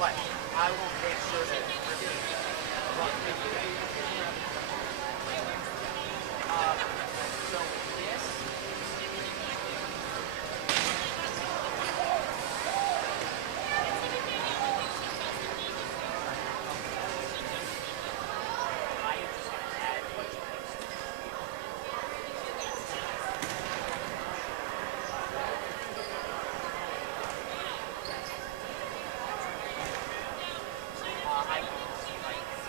but I will make sure that run so this. I am just going to add a bunch of things. I will see if I can.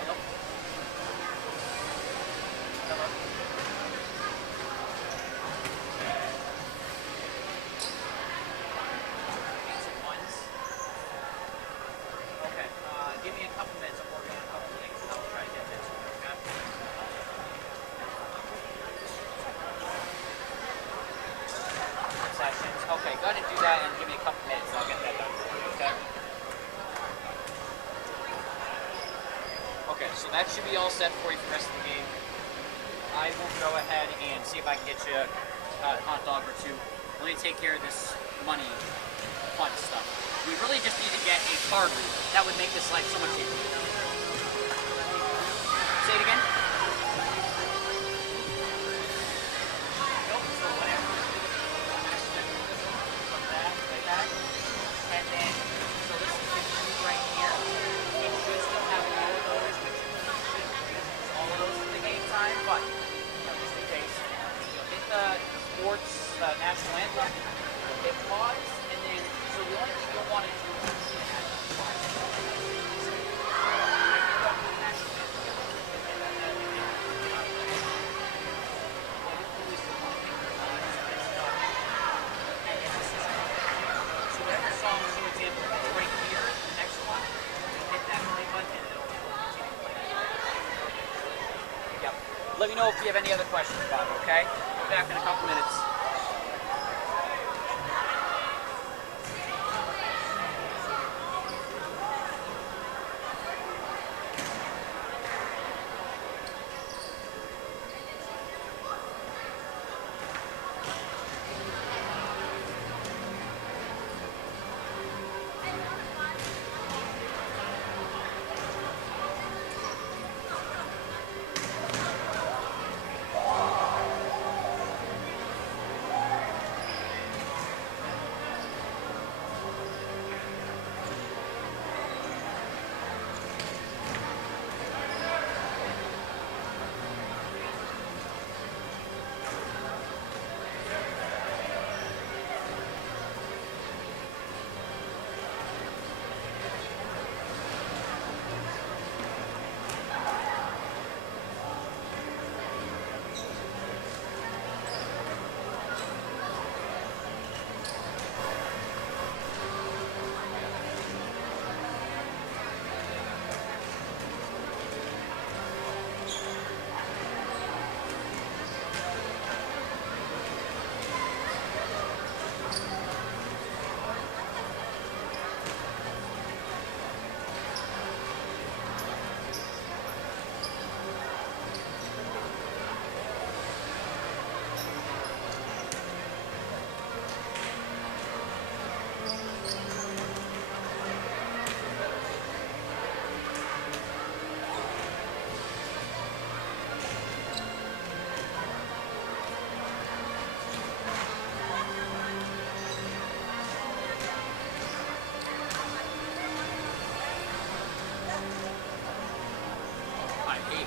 Hello? Hello? Ones. Okay, give me a couple minutes. I'm working on a couple things, and I'll try to get this. Okay? Sessions. Okay, go ahead and do that, and give me a couple minutes. I'll get that done for you. Okay? Okay, so that should be all set for you for the rest of the game. I will go ahead and see if I can get you a hot dog or two. Let me take care of this money fun stuff. We really just need to get a card reader. That would make this life so much easier. Say it again. Nope, so whatever. From that, like that. And then, so this is the shoes right here. It should still have all of those, which all of those for the game time, but just in case. Hit the sports national anthem, hit pause, and then, so the only thing you'll want to do is so whatever song, so example, right here, the next one, hit that play button and it'll continue playing. Yep. Let me know if you have any other questions about it, okay? We'll be back in a couple minutes.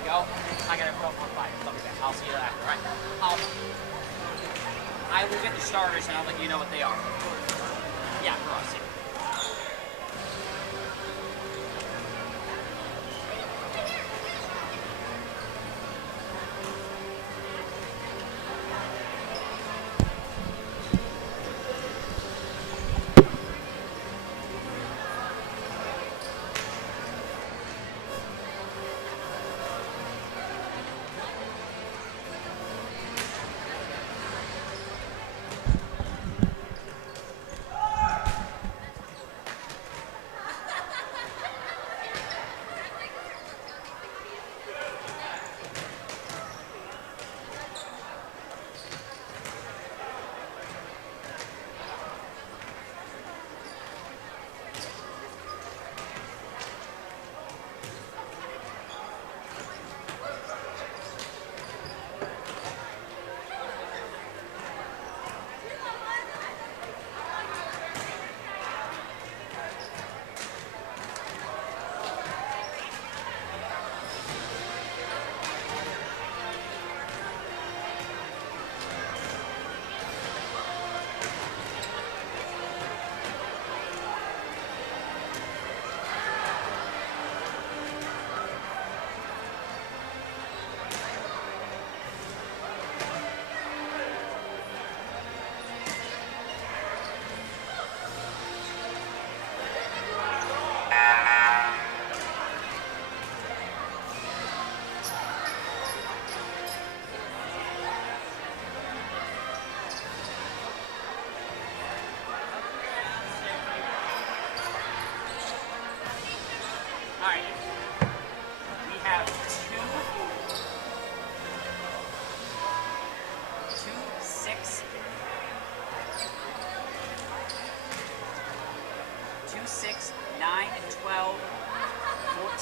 Go. I gotta go for a fight. I'll be back. I'll see you after. All right. I will get the starters and I'll let you know what they are. Yeah, for us. Yeah.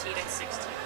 14 and 16.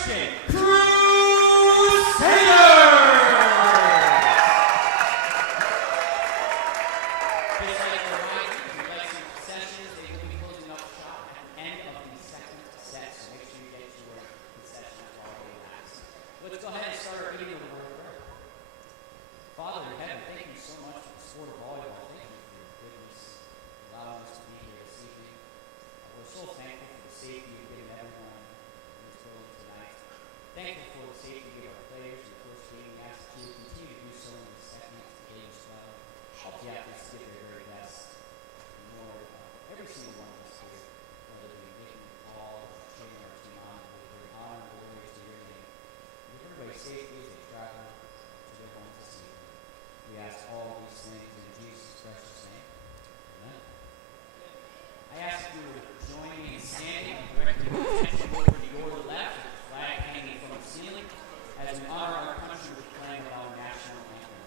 Christian Crusader. Just like a reminder, if you'd like some concessions, they will be closing up shop at the end of the second set, so make sure you get your concessions while they last. Let's go ahead and start our meeting with a word of prayer. Father in heaven, thank you so much for the sport of volleyball. Thank you for your goodness, allowing us to be here this evening. We're so thankful for the safety you've given everyone in this building tonight. Thankful for the safety of our players in the first game. We ask that you continue to do so in the second game as well. Help the athletes give their very best. And Lord, every single one of us here, whether we make the call or cheering our team on, we bring honor and glory to your name. Give everybody safety as they travel to their homes this evening. We ask all these things in Jesus' precious name. Amen. I ask you to join me in standing and directing your attention over to your left, with the flag hanging from the ceiling, as we honor our country with playing of our national anthem.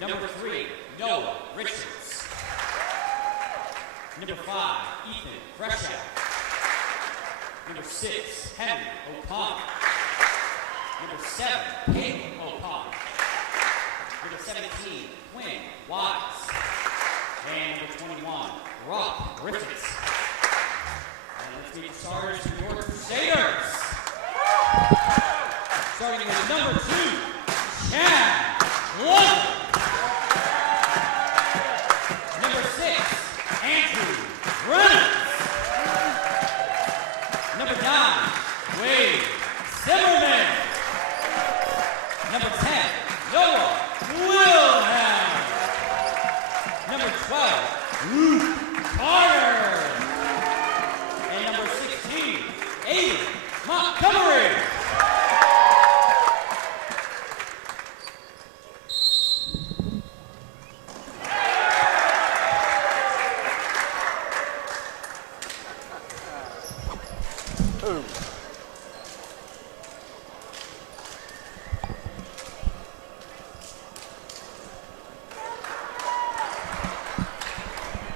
Number 3, Noah Richards. Number 5, Ethan Freshout. Number 6, Henry O'Connor. Number 7, Caleb O'Connor. Number 17, Quinn Wise. And number 21, Rob Griffiths. And let's meet starters for your Crusaders. Starting with number 2, Chad Lund. Number 6, Andrew Reynolds. Number 9, Wade Zimmerman. Number 10, Noah Wilhelm. Number 12, Luke Carter. And number 16, Aiden Montgomery.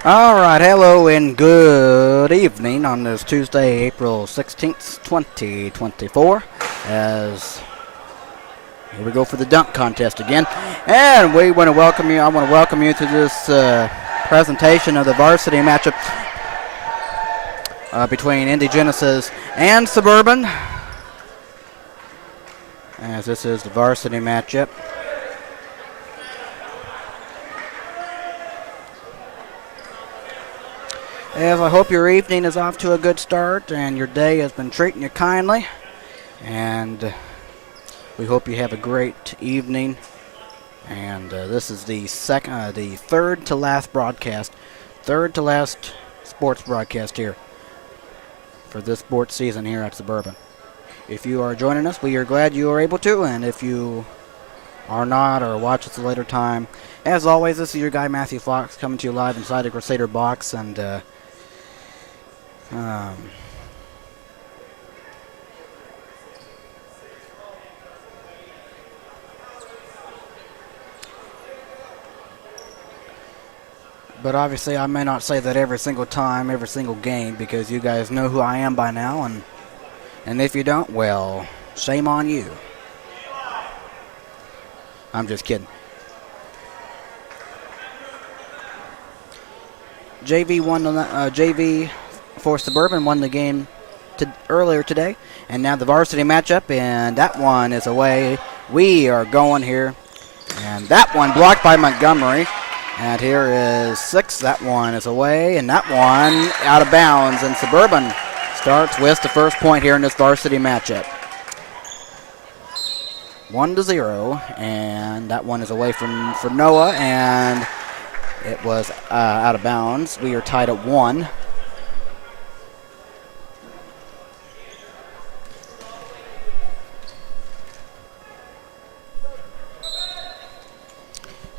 All right, hello and good evening on this Tuesday, April 16th, 2024, as here we go for the dunk contest again. And we want to welcome you, I want to welcome you to this presentation of the varsity matchup between Indy Genesis and Suburban, as this is the varsity matchup. As I hope your evening is off to a good start and your day has been treating you kindly. And we hope you have a great evening. And this is the third to last sports broadcast here for this sports season here at Suburban. If you are joining us, we are glad you are able to. And if you are not or watch us at a later time, as always, this is your guy Matthew Fox coming to you live inside the Crusader box. And But obviously I may not say that every single time, every single game, because you guys know who I am by now, and if you don't, well, shame on you. I'm just kidding. JV for Suburban won the game earlier today, and now the varsity matchup, and that one is away. We are going here, and that one blocked by Montgomery, and here is 6. That one is away, and that one out of bounds, and Suburban starts with the first point here in this varsity matchup. 1-0, and that one is away for Noah, and it was out of bounds. We are tied at 1.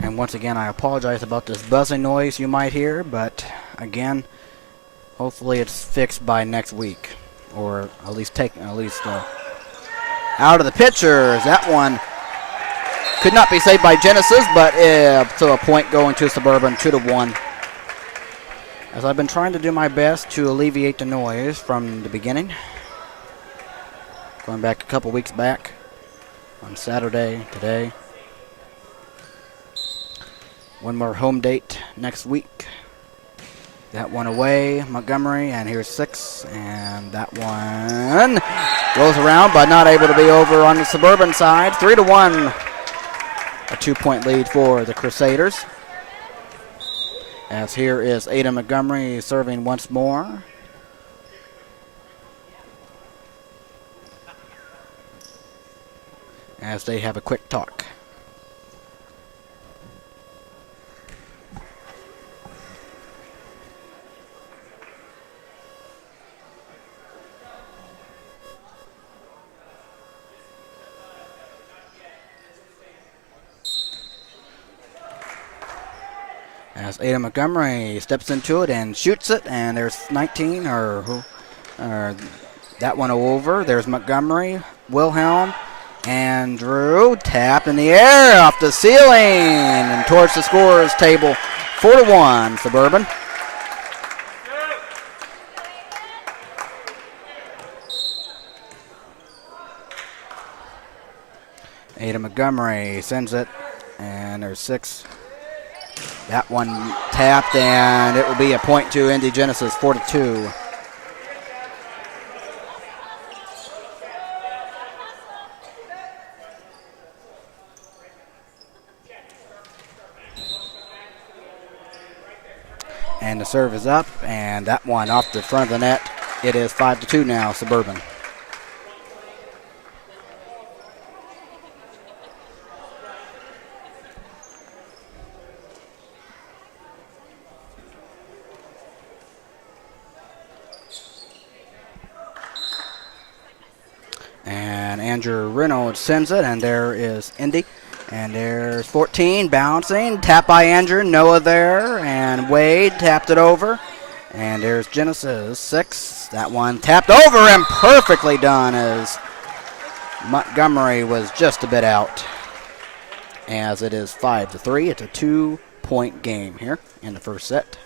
And once again, I apologize about this buzzing noise you might hear, but again, hopefully it's fixed by next week, or at least out of the pitchers. That one could not be saved by Genesis, but to a point going to Suburban, 2-1. As I've been trying to do my best to alleviate the noise from the beginning, going back a couple weeks back on Saturday, today. One more home date next week. That one away, Montgomery, and here's 6, and that one goes around, but not able to be over on the Suburban side. 3-1, a 2-point lead for the Crusaders. As here is Ada Montgomery serving once more. As they have a quick talk. As Ada Montgomery steps into it and shoots it, and there's 19, or that one over. There's Montgomery, Wilhelm, Andrew, tapped in the air off the ceiling and towards the scorer's table. 4-1, Suburban. Ada Montgomery sends it, and there's 6. That one tapped, and it will be a point to Indy Genesis, 4-2. And the serve is up, and that one off the front of the net. It is 5-2 now, Suburban. And Andrew Reynolds sends it, and there is Indy. And there's 14 bouncing. Tap by Andrew. Noah there. And Wade tapped it over. And there's Genesis 6. That one tapped over and perfectly done as Montgomery was just a bit out. As it is 5-3. It's a 2-point game here in the first set.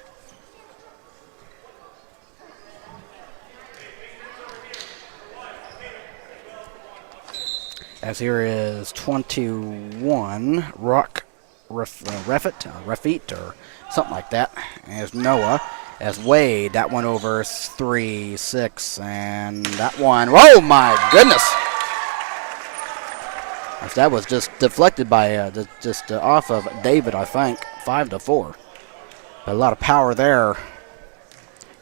As here is 21, Refit, or something like that. As Noah, as Wade, that one over 3-6, and that one, oh my goodness! As that was just deflected by, off of David, I think, 5-4. But a lot of power there.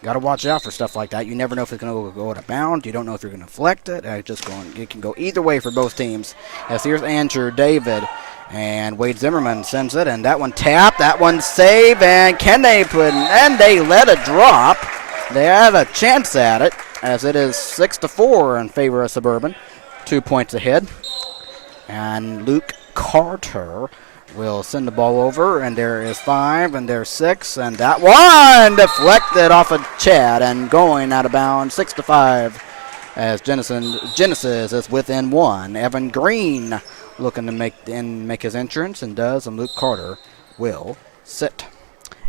Got to watch out for stuff like that. You never know if it's going to go out of bounds. You don't know if you're going to deflect it. It can go either way for both teams. As here's Andrew David, and Wade Zimmerman sends it, and that one tapped. That one save, and they let it drop. They have a chance at it, as it is 6-4 in favor of Suburban. 2 points ahead. And Luke Carter will send the ball over, and there is 5, and there's 6, and that one deflected off of Chad and going out of bounds, 6-5, as Genesis is within 1. Evan Green looking to make his entrance, and does, and Luke Carter will sit.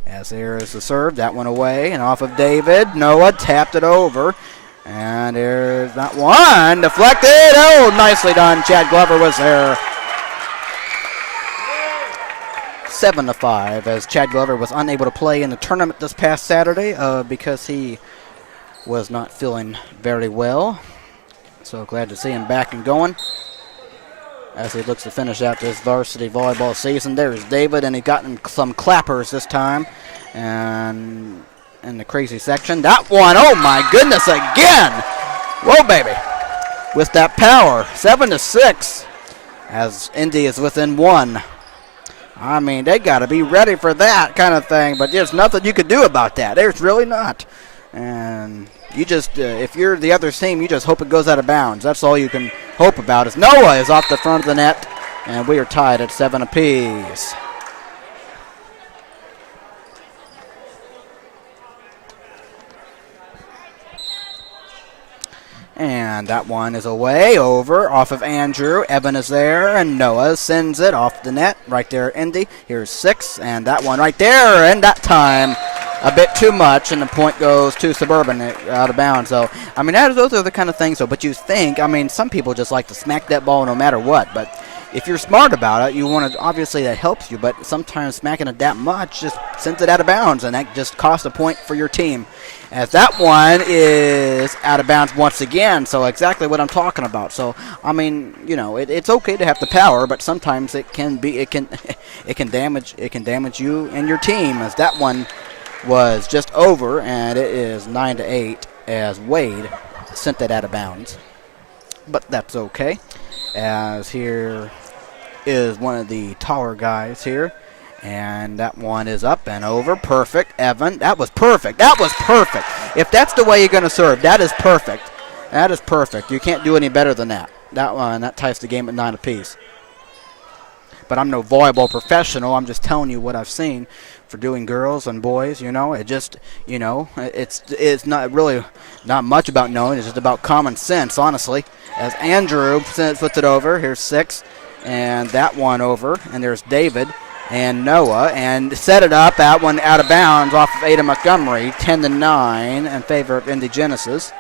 As here is the serve, that one away, and off of David. Noah tapped it over. And there's that one. Deflected. Oh, nicely done. Chad Glover was there. 7-5, as Chad Glover was unable to play in the tournament this past Saturday because he was not feeling very well. So glad to see him back and going as he looks to finish out this varsity volleyball season. There's David, and he got some clappers this time. And in the crazy section, that one, oh my goodness, again. Whoa, baby. With that power, 7-6, as Indy is within one. I mean, they got to be ready for that kind of thing, but there's nothing you could do about that. There's really not. And you just, if you're the other team, you just hope it goes out of bounds. That's all you can hope about. As Noah is off the front of the net, and we are tied at 7 apiece. And that one is away, over, off of Andrew. Evan is there, and Noah sends it off the net. Right there, Indy. Here's 6, and that one right there, and that time a bit too much, and the point goes to Suburban out of bounds. So, I mean, those are the kind of things, so, but you think, I mean, some people just like to smack that ball no matter what, but if you're smart about it, you want to, obviously that helps you, but sometimes smacking it that much just sends it out of bounds, and that just costs a point for your team. As that one is out of bounds once again, so exactly what I'm talking about. So, I mean, you know, it's okay to have the power, but sometimes it can damage you and your team. As that one was just over, and it is 9-8 as Wade sent that out of bounds. But that's okay, as here is one of the taller guys here. And that one is up and over. Perfect. Evan, that was perfect. That was perfect. If that's the way you're going to serve, that is perfect. That is perfect. You can't do any better than that. That one, that ties the game at 9 apiece. But I'm no volleyball professional. I'm just telling you what I've seen for doing girls and boys, you know. It just, you know, it's not really not much about knowing. It's just about common sense, honestly. As Andrew puts it over. Here's 6. And that one over. And there's David and Noah, and set it up. That one out of bounds off of Ada Montgomery, 10-9 in favor of Indy Genesis.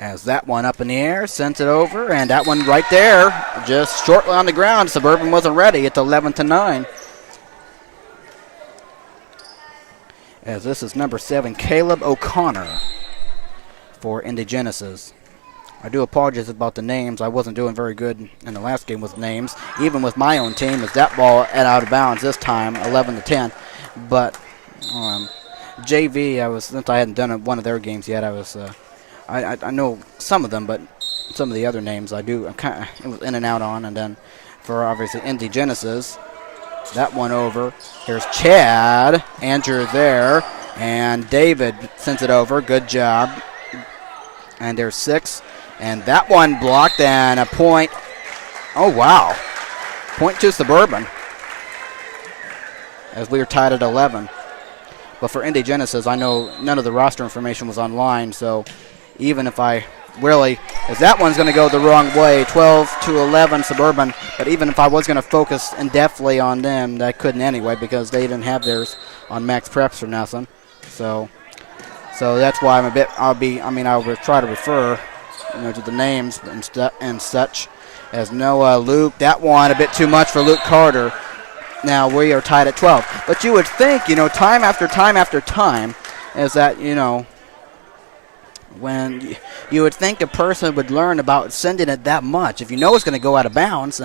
As that one up in the air, sent it over, and that one right there, just shortly on the ground. Suburban wasn't ready. It's 11-9. As this is number 7, Caleb O'Connor for Indy Genesis. I do apologize about the names. I wasn't doing very good in the last game with names, even with my own team, as that ball out of bounds this time, 11-10. But JV, since I hadn't done one of their games yet, I know some of them, but some of the other names I do. It was in and out on, and then for obviously Indy Genesis, that one over. Here's Chad, Andrew there, and David sends it over. Good job. And there's 6. And that one blocked, and a point. Oh, wow. Point to Suburban, as we are tied at 11. But for Indy Genesis, I know none of the roster information was online, so even if I really, as that one's going to go the wrong way, 12-11 Suburban, but even if I was going to focus in-depthly on them, I couldn't anyway, because they didn't have theirs on Max Preps or nothing. So that's why I will try to refer, to the names and such. As Noah, Luke, that one a bit too much for Luke Carter. Now we are tied at 12. But you would think, time after time after time, is that, when you would think a person would learn about sending it that much. If you know it's going to go out of bounds,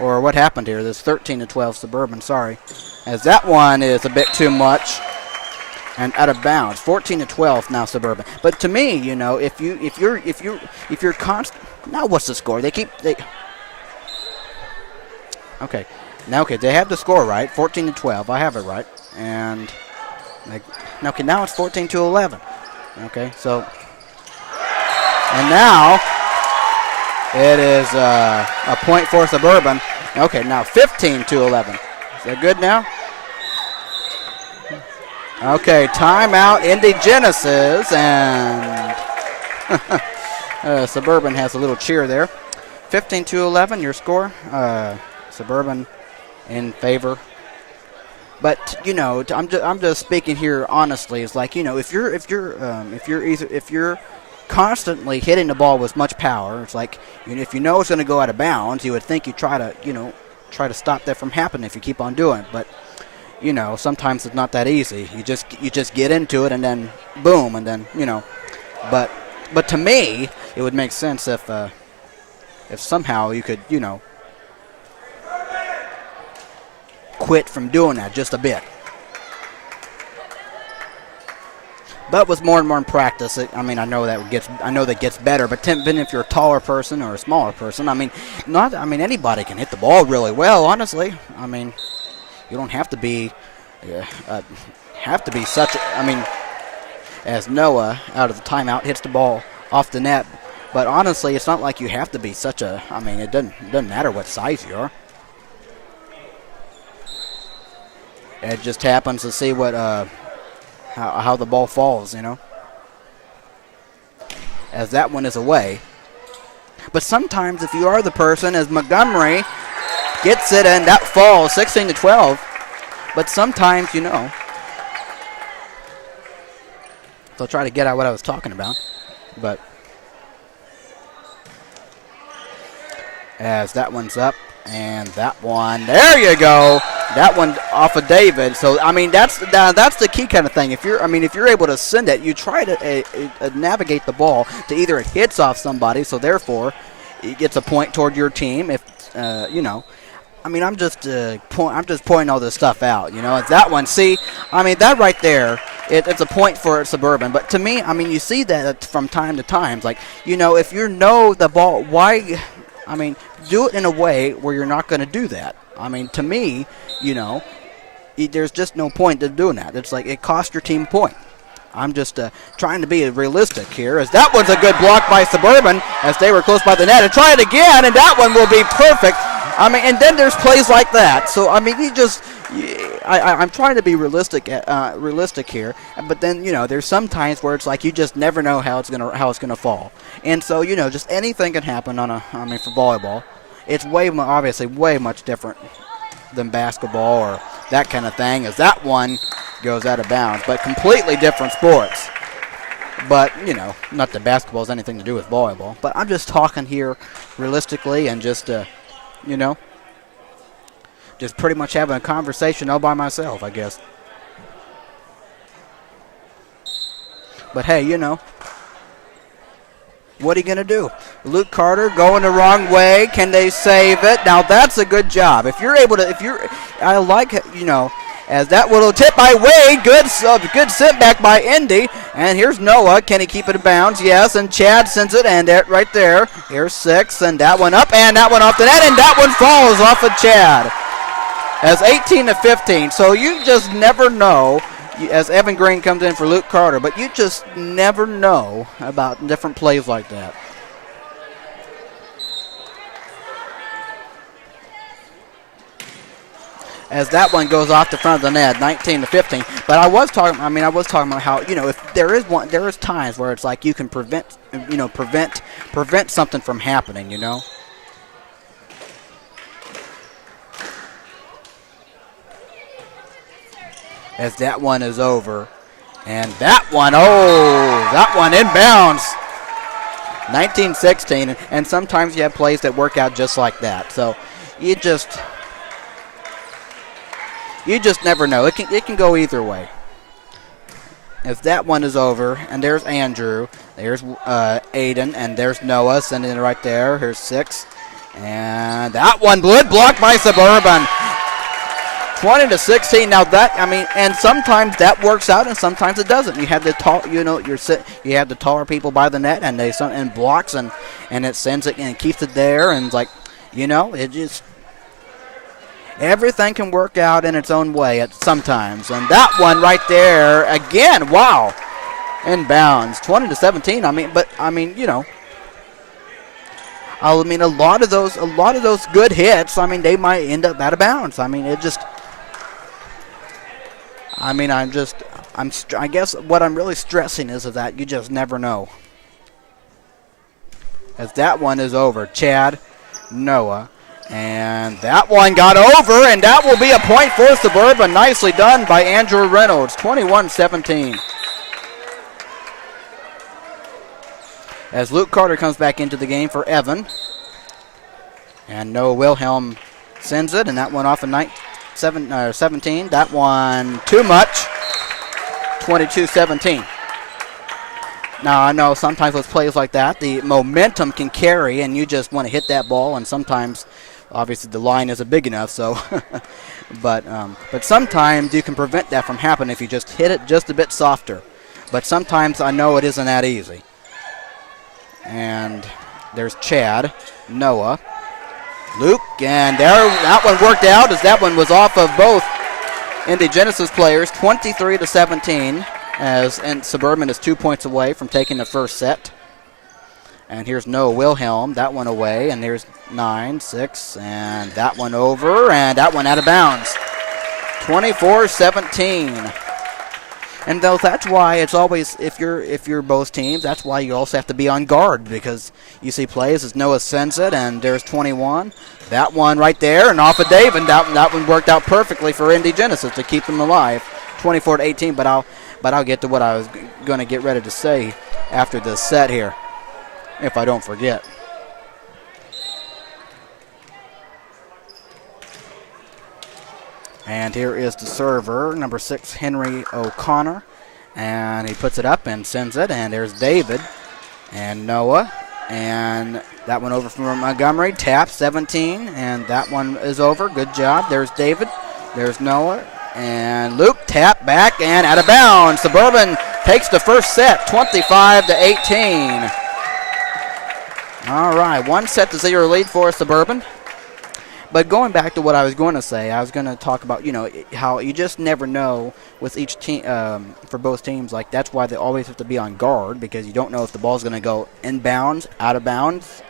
or what happened here? This 13-12 Suburban, sorry. As that one is a bit too much and out of bounds. 14-12 now Suburban. But to me, if you're constant. Now what's the score? Okay. Now they have the score right. 14-12. I have it right. And now it's 14-11. Okay, so and now it is a point for Suburban. Okay, now 15-11. Is that good now? Okay, timeout Indy Genesis, and Suburban has a little cheer there. 15-11, your score. Suburban in favor. But I'm just speaking here honestly. It's like if you're constantly hitting the ball with much power, it's like if you know it's going to go out of bounds, you would think you try to stop that from happening if you keep on doing it. But sometimes it's not that easy. You just get into it and then boom, and then But to me, it would make sense if somehow you could quit from doing that just a bit. But with more and more in practice, I know that gets better. But even if you're a taller person or a smaller person, anybody can hit the ball really well. Honestly, you don't have to be such. As Noah out of the timeout hits the ball off the net, but honestly, it's not like you have to be such a. It doesn't matter what size you are. It just happens to see what how the ball falls, as that one is away. But sometimes if you are the person, as Montgomery gets it and that falls 16-12, but sometimes they'll try to get out what I was talking about, but as that one's up and that one, there you go. That one off of David. So that's the key kind of thing. If you're able to send it, you try to navigate the ball to either it hits off somebody, so therefore it gets a point toward your team. If I'm just pointing all this stuff out. That one. See, that right there. It's a point for Suburban. But to me, you see that from time to time. Like if you know the ball, why? Do it in a way where you're not going to do that. To me, there's just no point to doing that. It's like it cost your team a point. I'm just trying to be realistic here, as that one's a good block by Suburban as they were close by the net. And try it again, and that one will be perfect. And then there's plays like that. So, I'm trying to be realistic here. But then, there's some times where it's like you just never know how it's gonna fall. And so, just anything can happen for volleyball. It's obviously way much different than basketball or that kind of thing, as that one goes out of bounds. But completely different sports. But, not that basketball has anything to do with volleyball. But I'm just talking here realistically and just, just pretty much having a conversation all by myself, I guess. But hey, what are you going to do? Luke Carter going the wrong way. Can they save it? Now that's a good job. I like, as that little tip by Wade. Good sit back by Indy. And here's Noah. Can he keep it in bounds? Yes. And Chad sends it, and right there. Here's 6, and that one up, and that one off the net, and that one falls off of Chad. As 18-15. So you just never know. As Evan Green comes in for Luke Carter, but you just never know about different plays like that. As that one goes off the front of the net, 19-15. But I was talking about how if there is times where it's like you can prevent something from happening. As that one is over. And that one inbounds. 19-16. And sometimes you have plays that work out just like that. So you just never know. It can go either way. As that one is over, and there's Andrew, there's Aiden, and there's Noah sending it right there. Here's 6. And that one blocked by Suburban. 20-16. Now that and sometimes that works out, and sometimes it doesn't. You have the you have the taller people by the net, and and blocks, and it sends it and keeps it there, and it's like, it just everything can work out in its own way at sometimes. And that one right there again, wow, inbounds, 20-17. A lot of those good hits, they might end up out of bounds. I guess what I'm really stressing is that you just never know. as that one is over. Chad, Noah, and that one got over, and that will be a point for Suburban. Nicely done by Andrew Reynolds, 21-17. As Luke Carter comes back into the game for Evan. And Noah Wilhelm sends it, and that one off a 17. That one too much, 22-17. Now, I know sometimes with plays like that, the momentum can carry, and you just want to hit that ball, and sometimes, obviously, the line isn't big enough, so. but sometimes you can prevent that from happening if you just hit it just a bit softer. But sometimes I know it isn't that easy. And there's Chad, Noah, Luke, and there, that one worked out as that one was off of both Indy Genesis players, 23-17. And Suburban is 2 points away from taking the first set. And here's Noah Wilhelm, that one away, and there's 9-6, and that one over, and that one out of bounds. 24-17. And though that's why it's always, if you're both teams, that's why you also have to be on guard, because you see plays as Noah sends it, and there's 21. That one right there, and off of Dave, and that one worked out perfectly for Indy Genesis to keep them alive. 24-18, but I'll get to what I was going to get ready to say after this set here, if I don't forget. And here is the server, number 6, Henry O'Connor. And he puts it up and sends it. And there's David and Noah. And that one over from Montgomery. Tap, 17. And that one is over. Good job. There's David. There's Noah. And Luke, tap back and out of bounds. Suburban takes the first set, 25-18. All right, 1-0 lead for Suburban. But going back to what I was going to say, I was going to talk about, how you just never know with each team, for both teams. Like, that's why they always have to be on guard, because you don't know if the ball's going to go inbounds, out of bounds.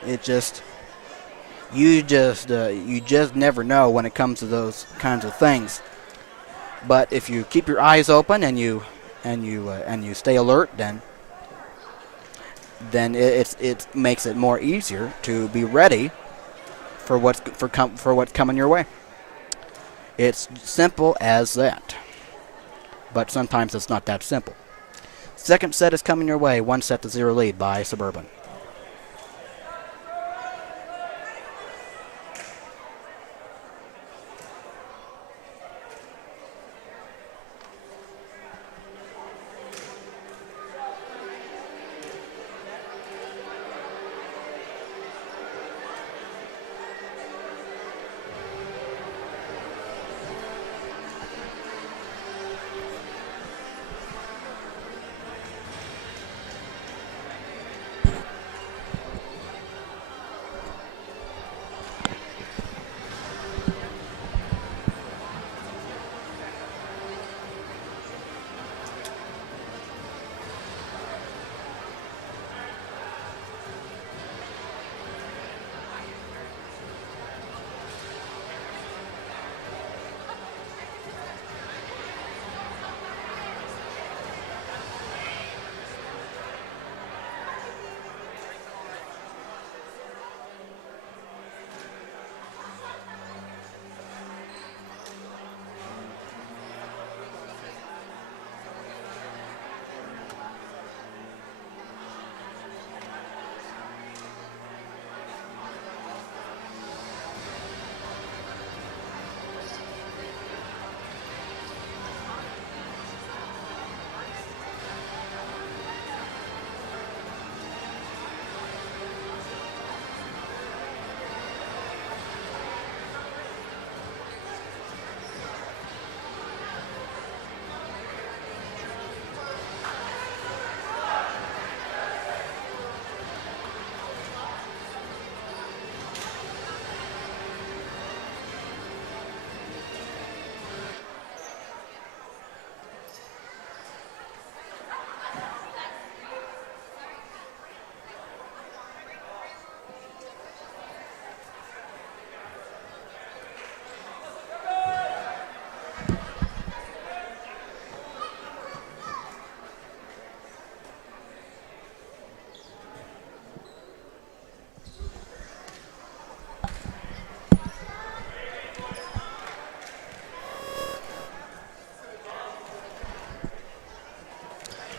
You just never know when it comes to those kinds of things. But if you keep your eyes open and you stay alert, then it makes it more easier to be ready for what's coming your way. It's simple as that. But sometimes it's not that simple. Second set is coming your way, 1-0 lead by Suburban.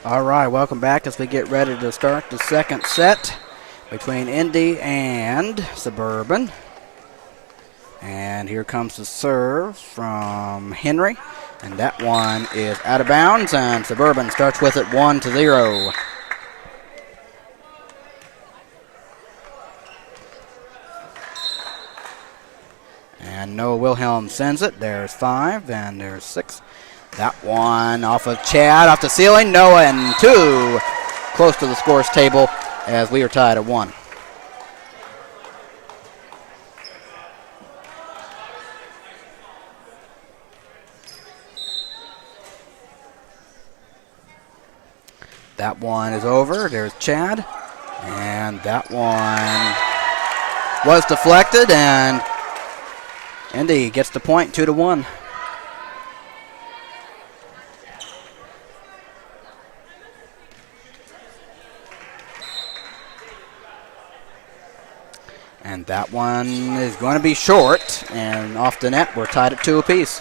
All right, welcome back as we get ready to start the second set between Indy and Suburban. And here comes the serve from Henry. And that one is out of bounds, and Suburban starts with it 1-0. And Noah Wilhelm sends it. There's 5, and there's 6. That one off of Chad, off the ceiling. Noah and 2, close to the scores table as we are tied at 1. That one is over. There's Chad. And that one was deflected, and Indy gets the point, 2-1. And that one is going to be short, and off the net, we're tied at 2 apiece.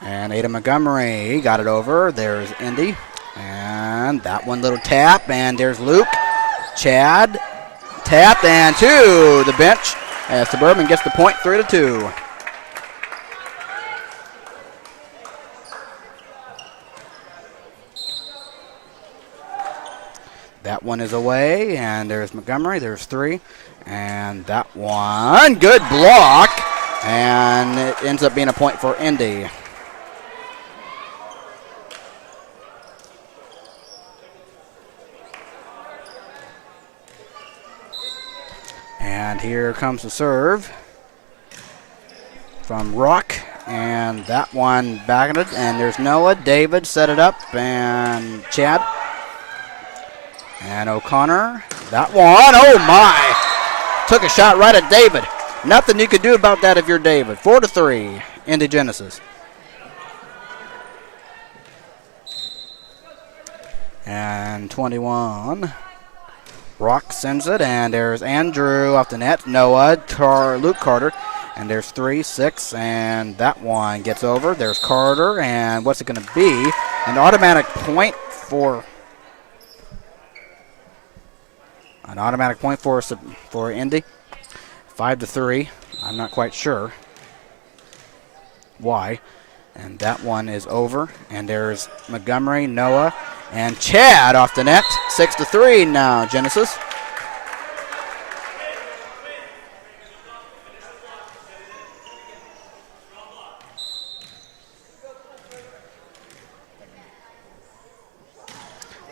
And Ada Montgomery got it over. There's Indy. And that one little tap, and there's Luke. Chad tapped, and to the bench as Suburban gets the point, 3-2. That one is away, and there's Montgomery. There's 3. And that one, good block, and it ends up being a point for Indy. And here comes the serve from Rock, and that one backing it, and there's Noah. David set it up, and Chad. And O'Connor, that one, oh my! Took a shot right at David. Nothing you could do about that if you're David. 4-3, Indy Genesis. And 21. Rock sends it, and there's Andrew off the net. Noah, Luke Carter, and there's 3, 6, and that one gets over. There's Carter, and what's it going to be? An automatic point for Indy. 5-3. I'm not quite sure why. And that one is over. And there's Montgomery, Noah, and Chad off the net. 6-3 now, Genesis.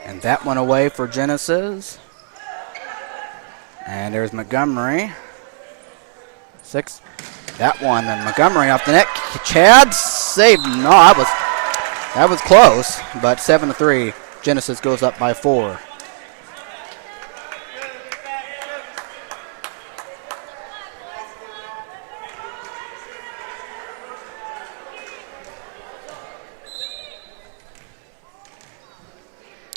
And that one away for Genesis. And there's Montgomery. 6. That one, and Montgomery off the net. Chad saved. No, that was close, but 7-3. Genesis goes up by 4.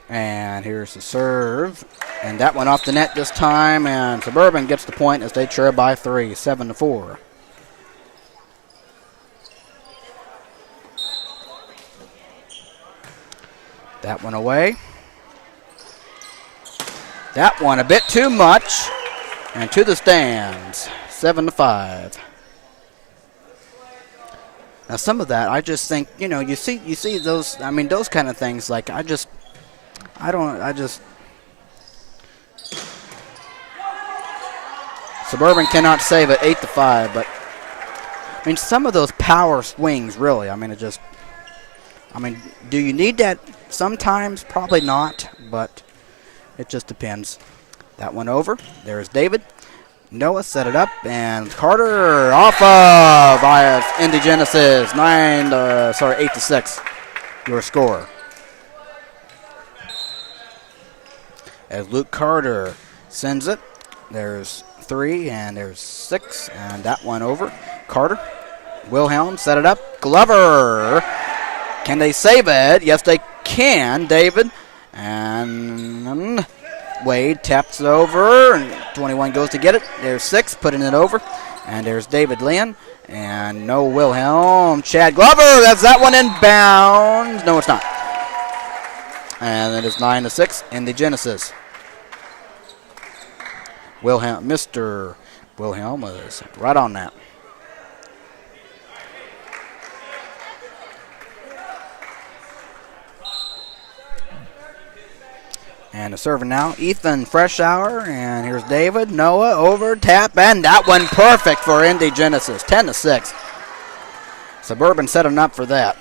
And here's the serve. And that one off the net this time, and Suburban gets the point as they trail by 3, 7-4. That one away. That one a bit too much, and to the stands, 7-5. Now some of that, I just think, you see those, those kind of things, like Suburban cannot save it, 8-5, but some of those power swings, really, do you need that sometimes? Probably not, but it just depends. That one over. There's David. Noah set it up, and Carter off of Indy Genesis, 8-6, your score. As Luke Carter sends it, there's 3, and there's 6, and that one over. Carter, Wilhelm set it up. Glover, can they save it? Yes, they can. David, and Wade taps it over, and 21 goes to get it. There's 6, putting it over. And there's David Lynn. And no Wilhelm. Chad Glover, that's that one in bounds. No, it's not. And it is 9-6 in the Genesis. Mr. Wilhelm was right on that. And the server now, Ethan Freshour, and here's David, Noah, over, tap, and that one perfect for Indy Genesis, 10-6. Suburban setting up for that.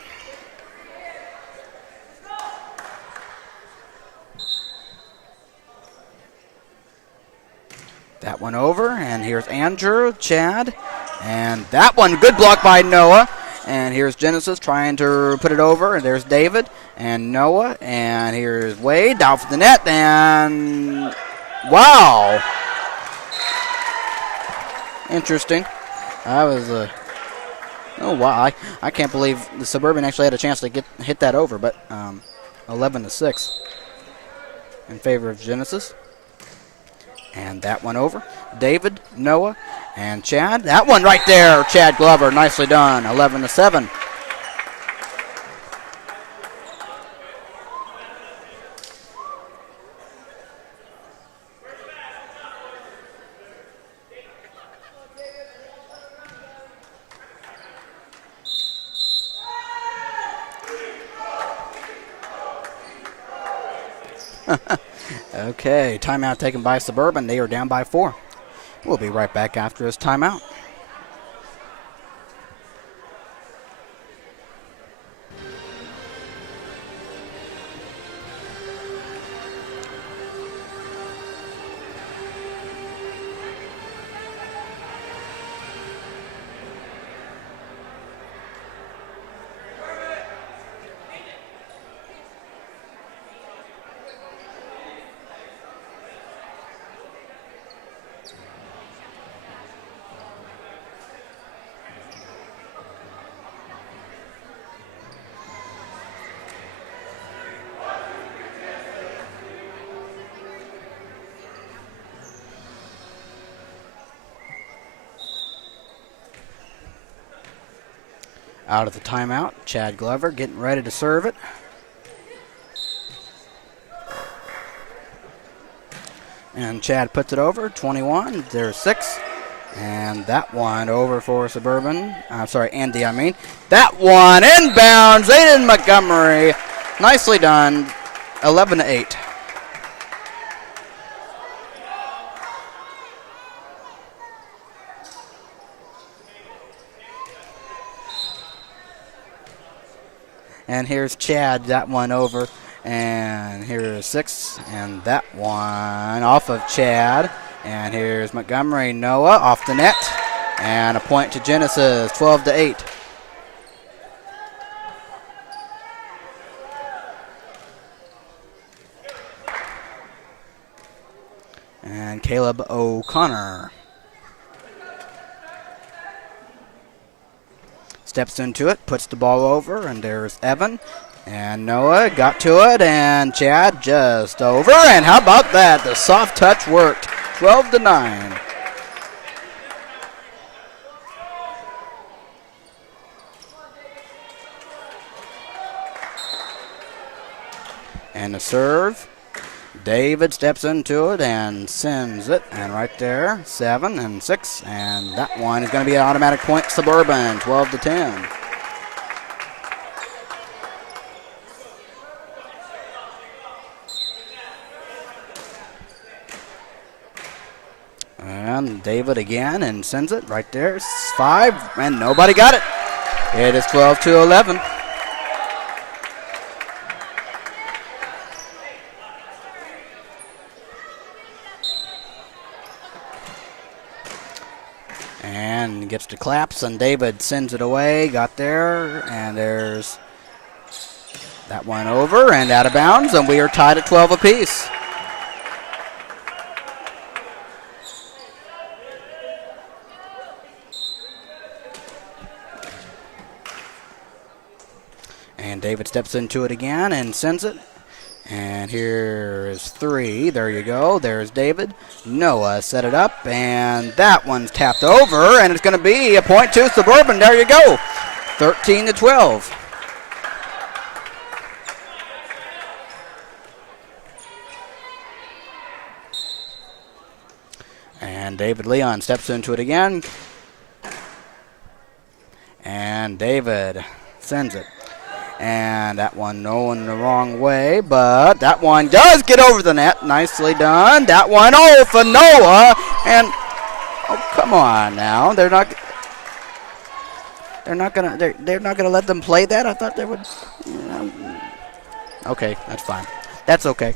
That one over, and here's Andrew, Chad, and that one, good block by Noah. And here's Genesis trying to put it over. And there's David and Noah. And here's Wade down for the net. And wow. Interesting. That was oh, wow. I can't believe the Suburban actually had a chance to hit that over. But 11-6 in favor of Genesis. And that one over. David, Noah, and Chad. That one right there, Chad Glover. Nicely done. 11-7. Okay, timeout taken by Suburban. They are down by 4. We'll be right back after this timeout. Out of the timeout, Chad Glover getting ready to serve it. And Chad puts it over, 21, there's 6. And that one over for Suburban. I'm sorry, Andy, I mean. That one inbounds, Aiden Montgomery. Nicely done, 11-8. And here's Chad, that one over. And here's 6, and that one off of Chad. And here's Montgomery, Noah off the net. And a point to Genesis, 12-8. And Caleb O'Connor steps into it, puts the ball over, and there's Evan. And Noah got to it, and Chad just over. And how about that? The soft touch worked. 12-9. And the serve. David steps into it and sends it. And right there, 7-6. And that one is going to be an automatic point, Suburban, 12-10. And David again and sends it right there. 5, and nobody got it. It is 12-11. And gets to claps, and David sends it away. Got there, and there's that one over and out of bounds, and we are tied at 12 apiece. And David steps into it again and sends it. And here is 3. There you go. There's David. Noah set it up, and that one's tapped over, and it's going to be a point to Suburban. There you go. 13-12. And David Leon steps into it again. And David sends it. And that one going the wrong way, but that one does get over the net. Nicely done. That one, for Noah. And, come on now. They're not gonna let them play that. I thought they would. Okay, that's fine. That's okay.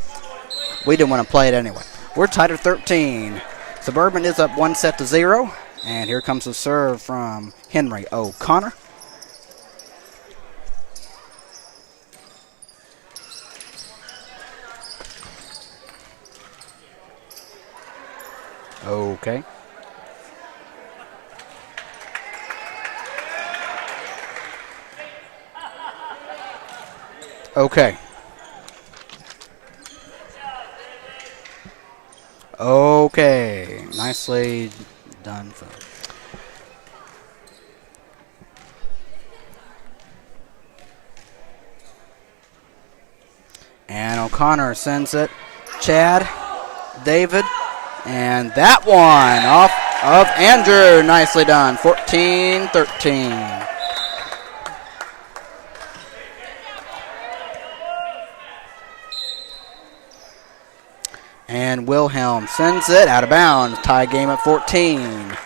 We didn't want to play it anyway. We're tied at 13. Suburban is up 1-0. And here comes the serve from Henry O'Connor. Okay. Okay. Okay. Nicely done. And O'Connor sends it. Chad, David, and that one off of Andrew. Nicely done. 14-13. And Wilhelm sends it out of bounds. Tie game at 14.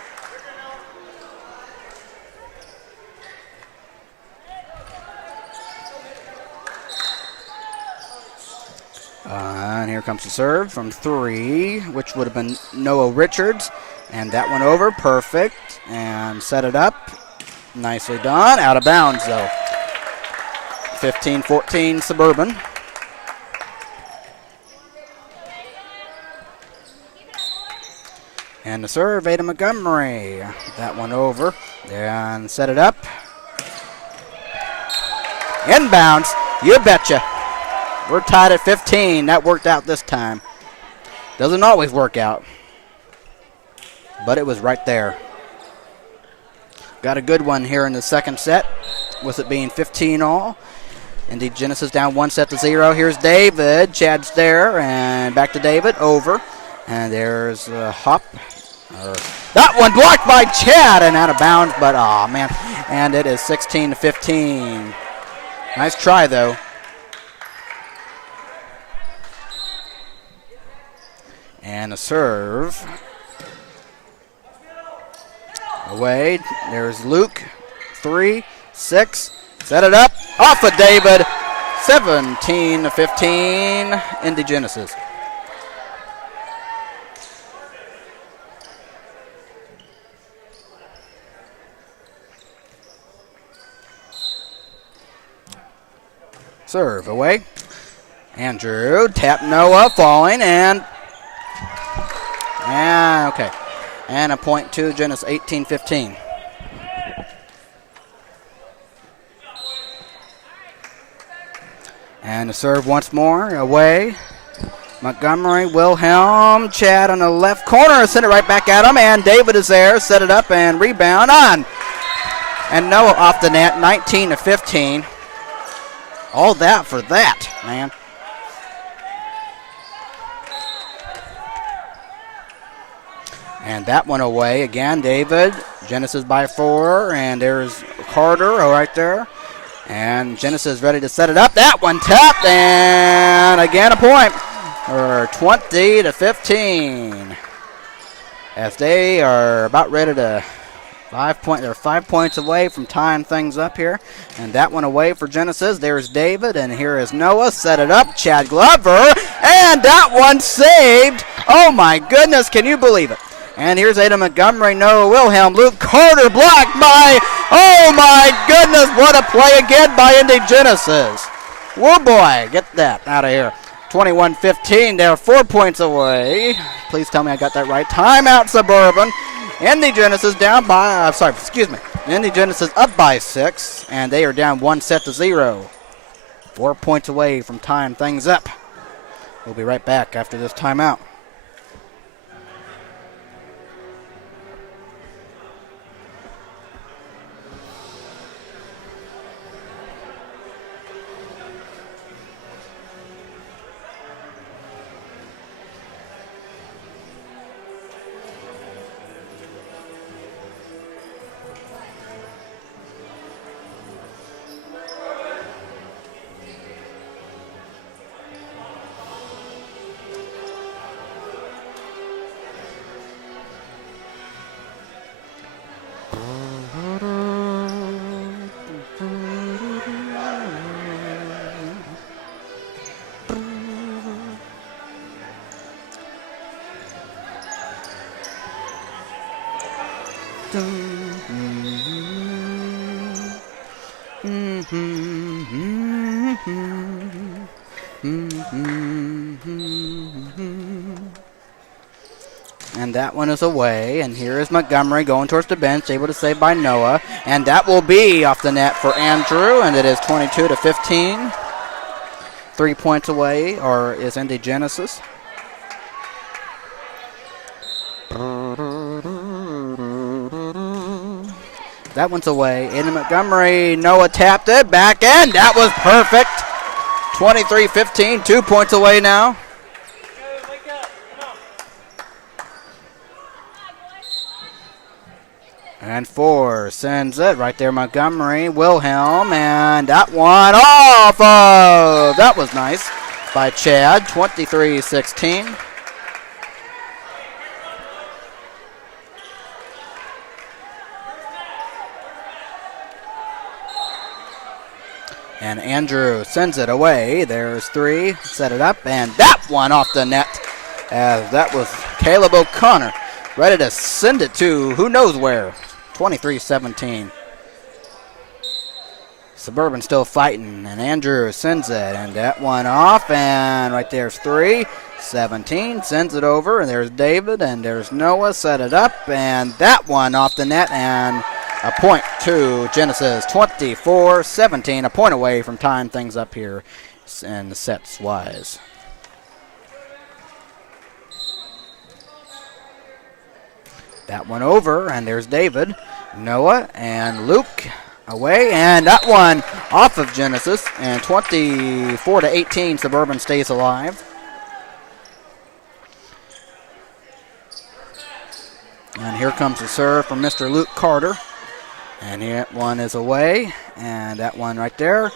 And here comes the serve from 3, which would have been Noah Richards. And that one over. Perfect. And set it up. Nicely done. Out of bounds, though. 15-14 Suburban. And the serve, Ada Montgomery. That one over. And set it up. Inbounds. You betcha. We're tied at 15. That worked out this time. Doesn't always work out. But it was right there. Got a good one here in the second set, with it being 15 all. Indy Genesis down 1-0. Here's David. Chad's there. And back to David. Over. And there's a hop. That one blocked by Chad and out of bounds, but man. And it is 16-15. Nice try, though. And a serve. Away. There's Luke. 3, 6. Set it up. Off of David. 17-15. Indy Genesis. Serve away. Andrew. Tap Noah. Falling. And okay. And a point to Genesis, 18-15. And the serve once more, away. Montgomery, Wilhelm, Chad on the left corner, send it right back at him, and David is there, set it up and rebound on. And Noah off the net, 19-15. All that for that, man. And that one away again, David. Genesis by 4, and there's Carter right there. And Genesis ready to set it up. That one tapped, and again a point. Or 20-15. As they are about ready to they're 5 points away from tying things up here. And that one away for Genesis. There's David, and here is Noah. Set it up. Chad Glover, and that one saved. Oh my goodness, can you believe it? And here's Ada Montgomery, Noah Wilhelm, Luke Carter blocked by, oh my goodness, what a play again by Indy Genesis. Whoa boy, get that out of here. 21-15, they're 4 points away. Please tell me I got that right. Timeout Suburban. Indy Genesis down by, Indy Genesis up by 6, and they are down 1-0. 4 points away from tying things up. We'll be right back after this timeout. And that one is away. And here is Montgomery going towards the bench, able to save by Noah. And that will be off the net for Andrew, and it is 22-15. 3 points away, or is Indy Genesis. That one's away. Indy Montgomery, Noah tapped it, back end. That was perfect. 23-15, 2 points away now. And 4 sends it right there, Montgomery, Wilhelm, and that one off of. That was nice by Chad, 23-16. And Andrew sends it away. There's 3, set it up, and that one off the net. As that was Caleb O'Connor ready to send it to who knows where. 23-17. Suburban still fighting, and Andrew sends it, and that one off, and right there's 3. 17 sends it over, and there's David, and there's Noah, set it up, and that one off the net, and a point to Genesis. 24-17, a point away from tying things up here in the sets wise. That one over, and there's David, Noah, and Luke away, and that one off of Genesis, and 24-18, Suburban stays alive. And here comes the serve from Mr. Luke Carter, and that one is away, and that one right there,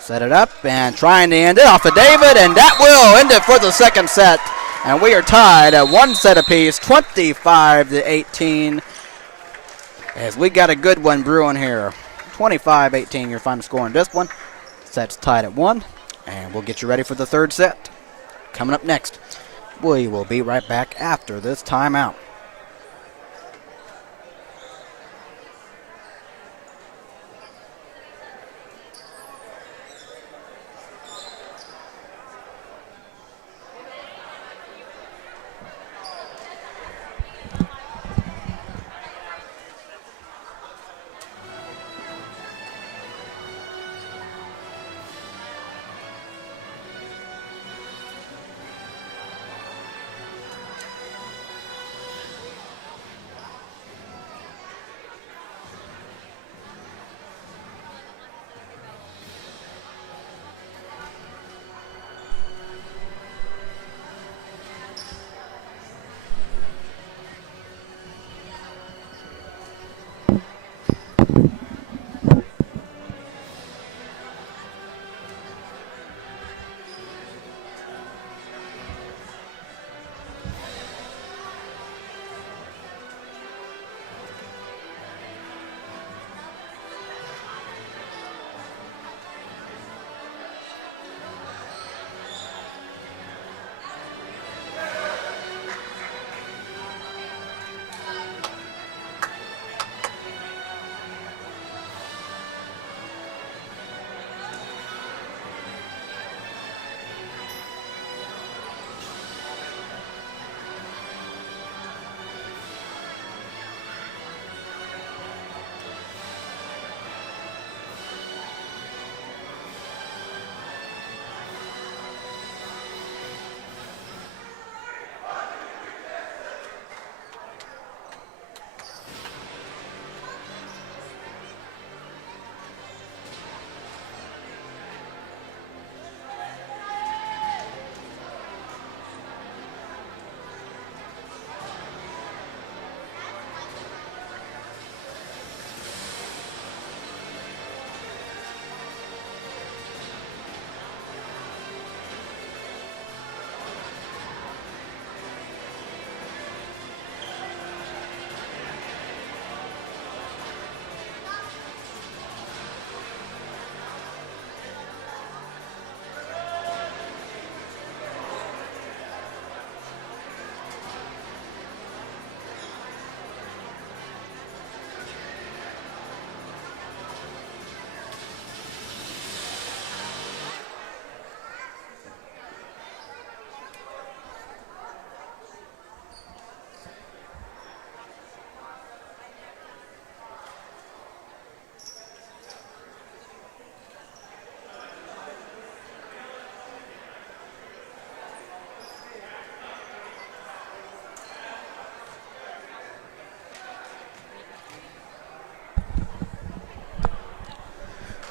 set it up, and trying to end it off of David, and that will end it for the second set. And we are tied at 1 set apiece, 25-18, as we got a good one brewing here. 25-18, your final score in this one. Set's tied at 1, and we'll get you ready for the third set. Coming up next, we will be right back after this timeout.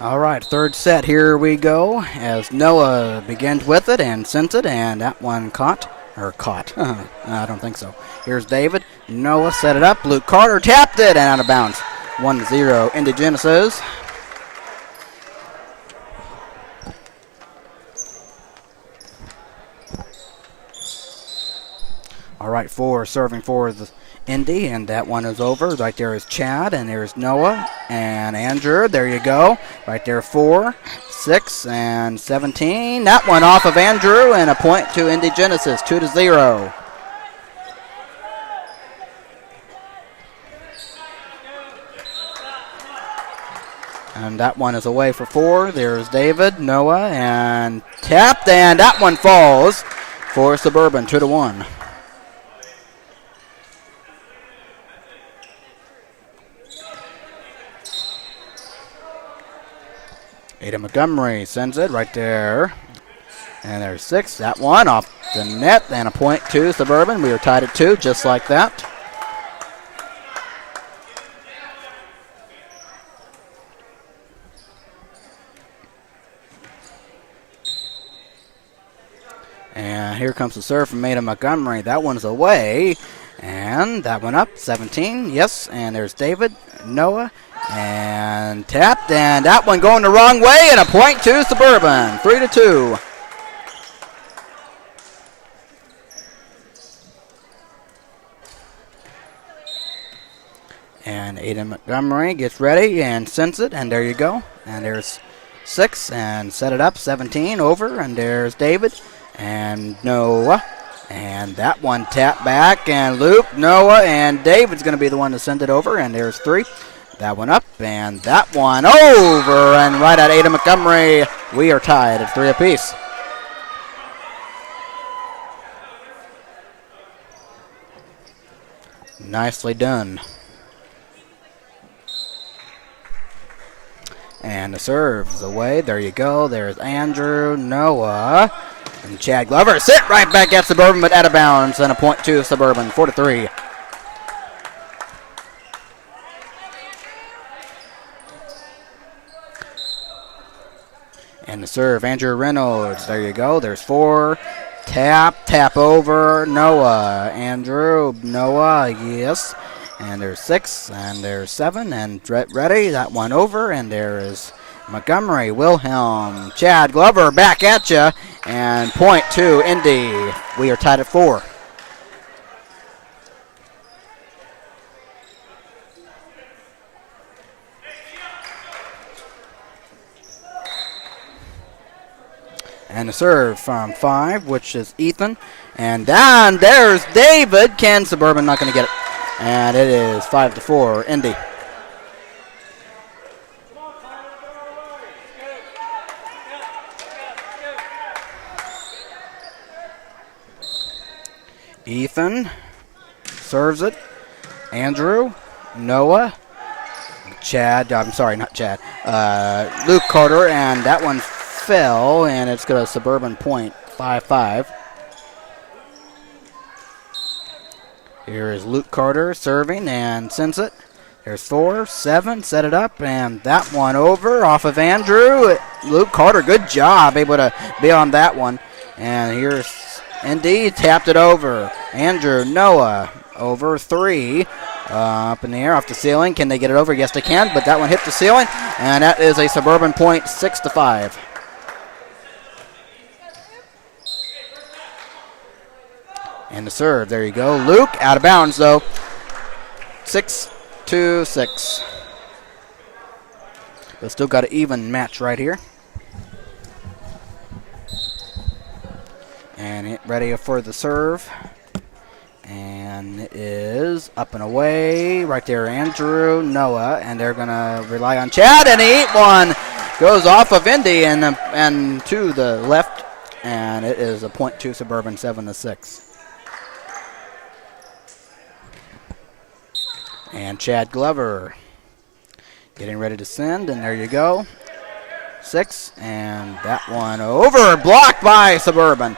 All right, third set, here we go, as Noah begins with it and sends it, and that one caught. I don't think so. Here's David. Noah set it up. Luke Carter tapped it and out of bounds. 1-0, Indy Genesis. All right, serving for the Indy, and that one is over. Right there is Chad, and there's Noah and Andrew. There you go. Right there, 4, 6, and 17. That one off of Andrew, and a point to Indy Genesis, 2-0. And that one is away for 4. There's David, Noah, and tapped, and that one falls for Suburban, 2-1. Ada Montgomery sends it right there. And there's 6. That one off the net, and a point to Suburban. We are tied at 2, just like that. And here comes the serve from Ada Montgomery. That one's away. And that one up, 17. Yes, and there's David, Noah, and tapped. And that one going the wrong way, and a point to Suburban, 3-2. And Ada Montgomery gets ready and sends it, and there you go. And there's 6, and set it up, 17, over, and there's David and Noah. And that one tapped back, and Luke, Noah, and David's going to be the one to send it over, and there's 3. That one up, and that one over, and right at Ada Montgomery. We are tied at 3 apiece. Nicely done. And the serve's away. There you go. There's Andrew, Noah, and Chad Glover. Sit right back at Suburban, but out of bounds. And a point to Suburban, 4-3. And the serve, Andrew Reynolds. There you go. There's 4. Tap over. Noah. Andrew, Noah, yes. And there's 6, and there's 7, and ready. That one over, and there is Montgomery, Wilhelm, Chad Glover back at you, and point to Indy. We are tied at 4. And the serve from 5, which is Ethan, and down there's David. Ken Suburban not going to get it. And it is 5-4, Indy. Ethan serves it. Andrew, Noah, Chad, I'm sorry, not Chad, Luke Carter, and that one fell, and it's got a Suburban point, 5-5. Here is Luke Carter serving and sends it. There's 4, 7, set it up, and that one over off of Andrew. Luke Carter, good job, able to be on that one. And here's Indy, tapped it over. Andrew, Noah, over 3. Up in the air, off the ceiling. Can they get it over? Yes, they can, but that one hit the ceiling, and that is a Suburban point, 6-5. And the serve, there you go. Luke, out of bounds, though. 6-6. But still got an even match right here. And it ready for the serve. And it is up and away. Right there, Andrew, Noah. And they're going to rely on Chad. And he hit one. Goes off of Indy and to the left. And it is a point to Suburban, 7-6. And Chad Glover getting ready to send, and there you go. 6, and that one over, blocked by Suburban.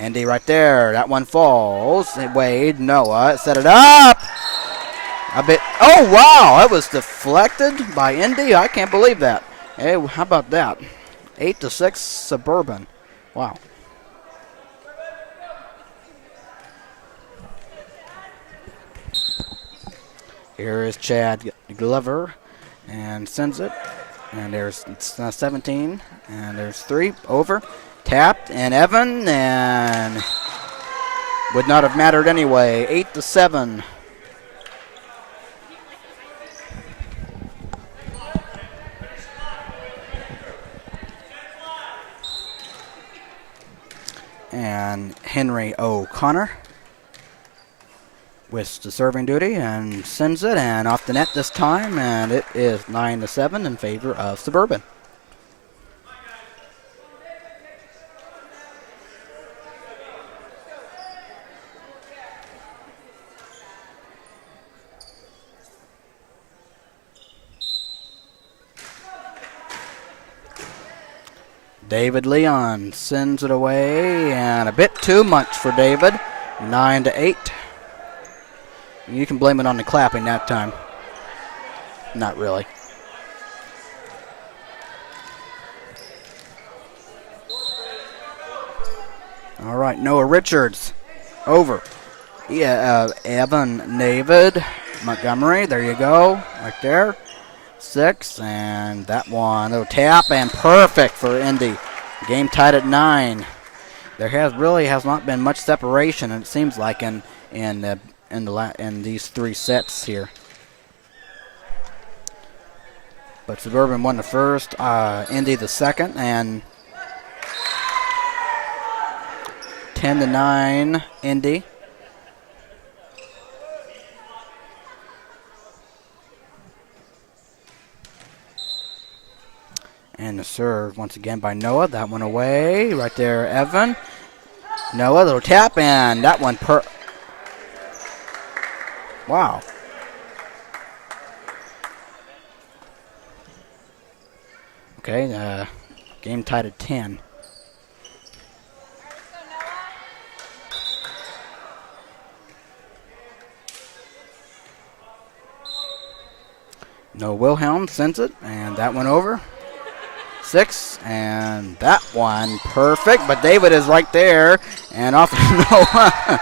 Indy right there, that one falls. Wade, Noah, set it up. A bit, oh wow, that was deflected by Indy. I can't believe that. Hey, how about that? 8-6 Suburban. Wow. Here is Chad Glover and sends it. And there's 17. And there's 3 over. Tapped and Evan and would not have mattered anyway. 8-7. And Henry O'Connor with the serving duty and sends it and off the net this time, and it is 9-7 in favor of Suburban. David Leon sends it away, and a bit too much for David. 9-8. You can blame it on the clapping that time. Not really. All right, Noah Richards over. Yeah, Evan David Montgomery. There you go, right there. 6, and that one, little tap, and perfect for Indy. Game tied at 9. There really has not been much separation, and it seems like in these 3 sets here. But Suburban won the first, Indy the second, and 10-9 Indy. And the serve once again by Noah. That one away. Right there, Evan. Noah, little tap, and that one wow. Okay, game tied at 10. Noah Wilhelm sends it, and that one over. 6, and that one perfect, but David is right there, and off Noah.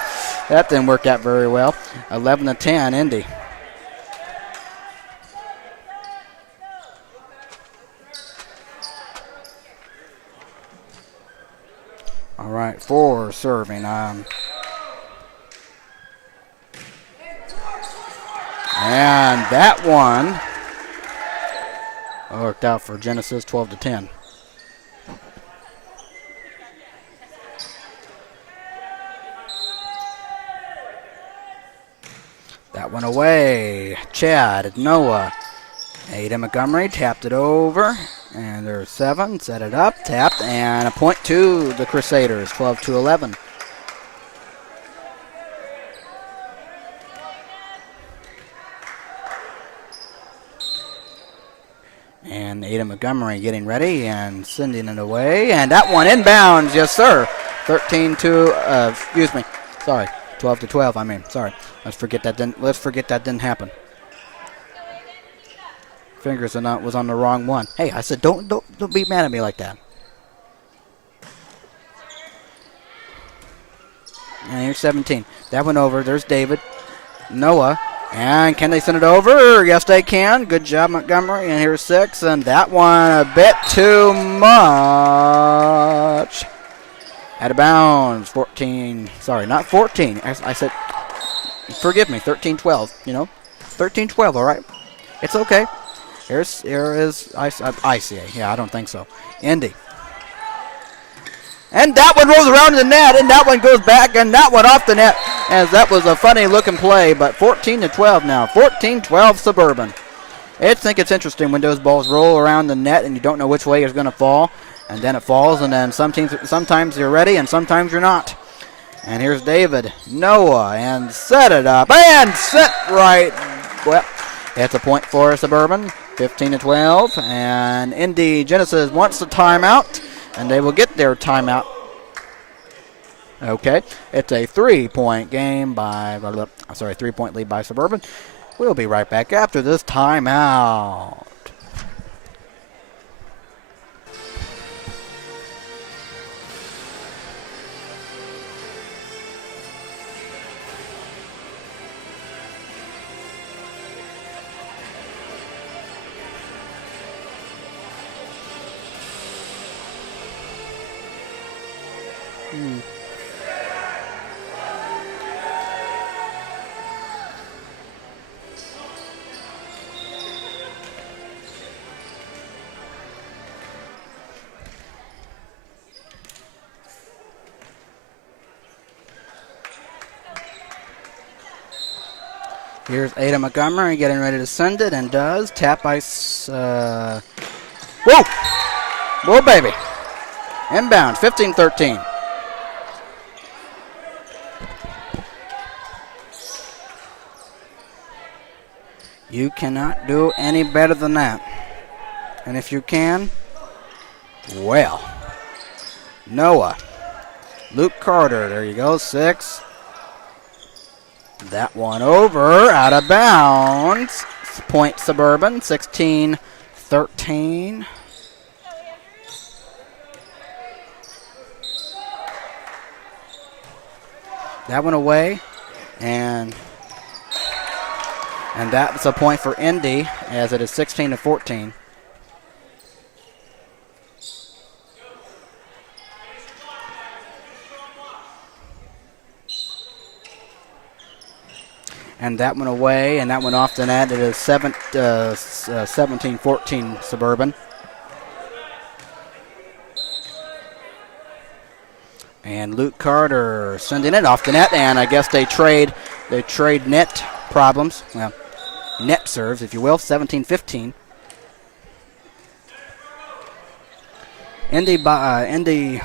That didn't work out very well. 11-10 Indy. All right, 4 serving. And that one worked out for Genesis, 12-10. That one away. Chad, Noah. Ada Montgomery tapped it over. And there's 7. Set it up. Tapped. And a point to the Crusaders. 12-11. And Ada Montgomery getting ready and sending it away. And that one inbounds. Yes, sir. 12-12. I mean, sorry. Let's forget that didn't happen. Fingers was on the wrong one. Hey, I said don't be mad at me like that. And here's 17. That one over. There's David. Noah. And can they send it over? Yes, they can. Good job, Montgomery. And here's 6. And that one a bit too much. Out of bounds. 14. Sorry, not 14. I said, forgive me, 13-12. 13-12, all right. It's okay. Here is ICA. Yeah, I don't think so. Indy. And that one rolls around in the net, and that one goes back, and that one off the net, as that was a funny-looking play, but 14-12 now. 14-12 Suburban. I think it's interesting when those balls roll around the net, and you don't know which way it's going to fall, and then it falls, and then sometimes you're ready, and sometimes you're not. And here's David, Noah, and set it up, and set right. Well, it's a point for Suburban, 15-12, and Indy Genesis wants the timeout, and they will get their timeout. Okay, it's a 3-point game 3-point lead by Suburban. We'll be right back after this timeout. Here's Ada Montgomery getting ready to send it, and does. Tap by... Whoa! Whoa, baby. Inbound, 15-13. You cannot do any better than that. And if you can, well. Noah. Luke Carter, there you go, 6. That one over, out of bounds. Point Suburban, 16-13. That one away, and that's a point for Indy, as it is 16-14. And that one away, and that one off the net. It is 17-14 Suburban. And Luke Carter sending it off the net, and I guess they trade net problems. Well, net serves, if you will, 17-15. Indy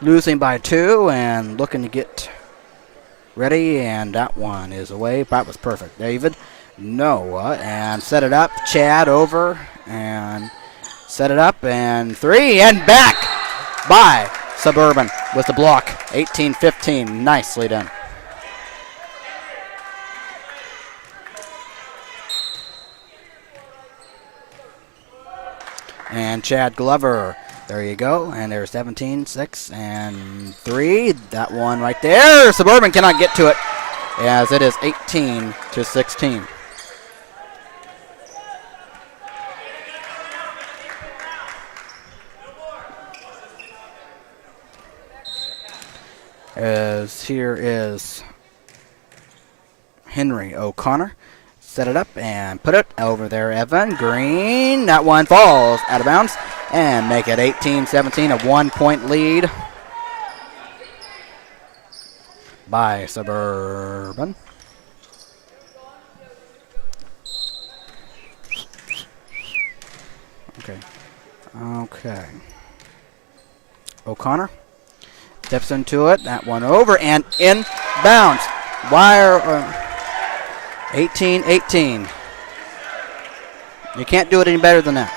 losing by 2 and looking to get ready, and that one is away. That was perfect. David, Noah, and set it up. Chad over, and set it up, and 3, and back by Suburban with the block. 18-15. Nicely done. And Chad Glover. There you go. And there's 17-6 and 3. That one right there. Suburban cannot get to it, as it is 18-16. As here is Henry O'Connor. Set it up and put it over there, Evan Green. That one falls out of bounds and make it 18-17, a 1-point lead by Suburban. Okay. O'Connor steps into it. That one over and in bounds. Wire 18-18. You can't do it any better than that.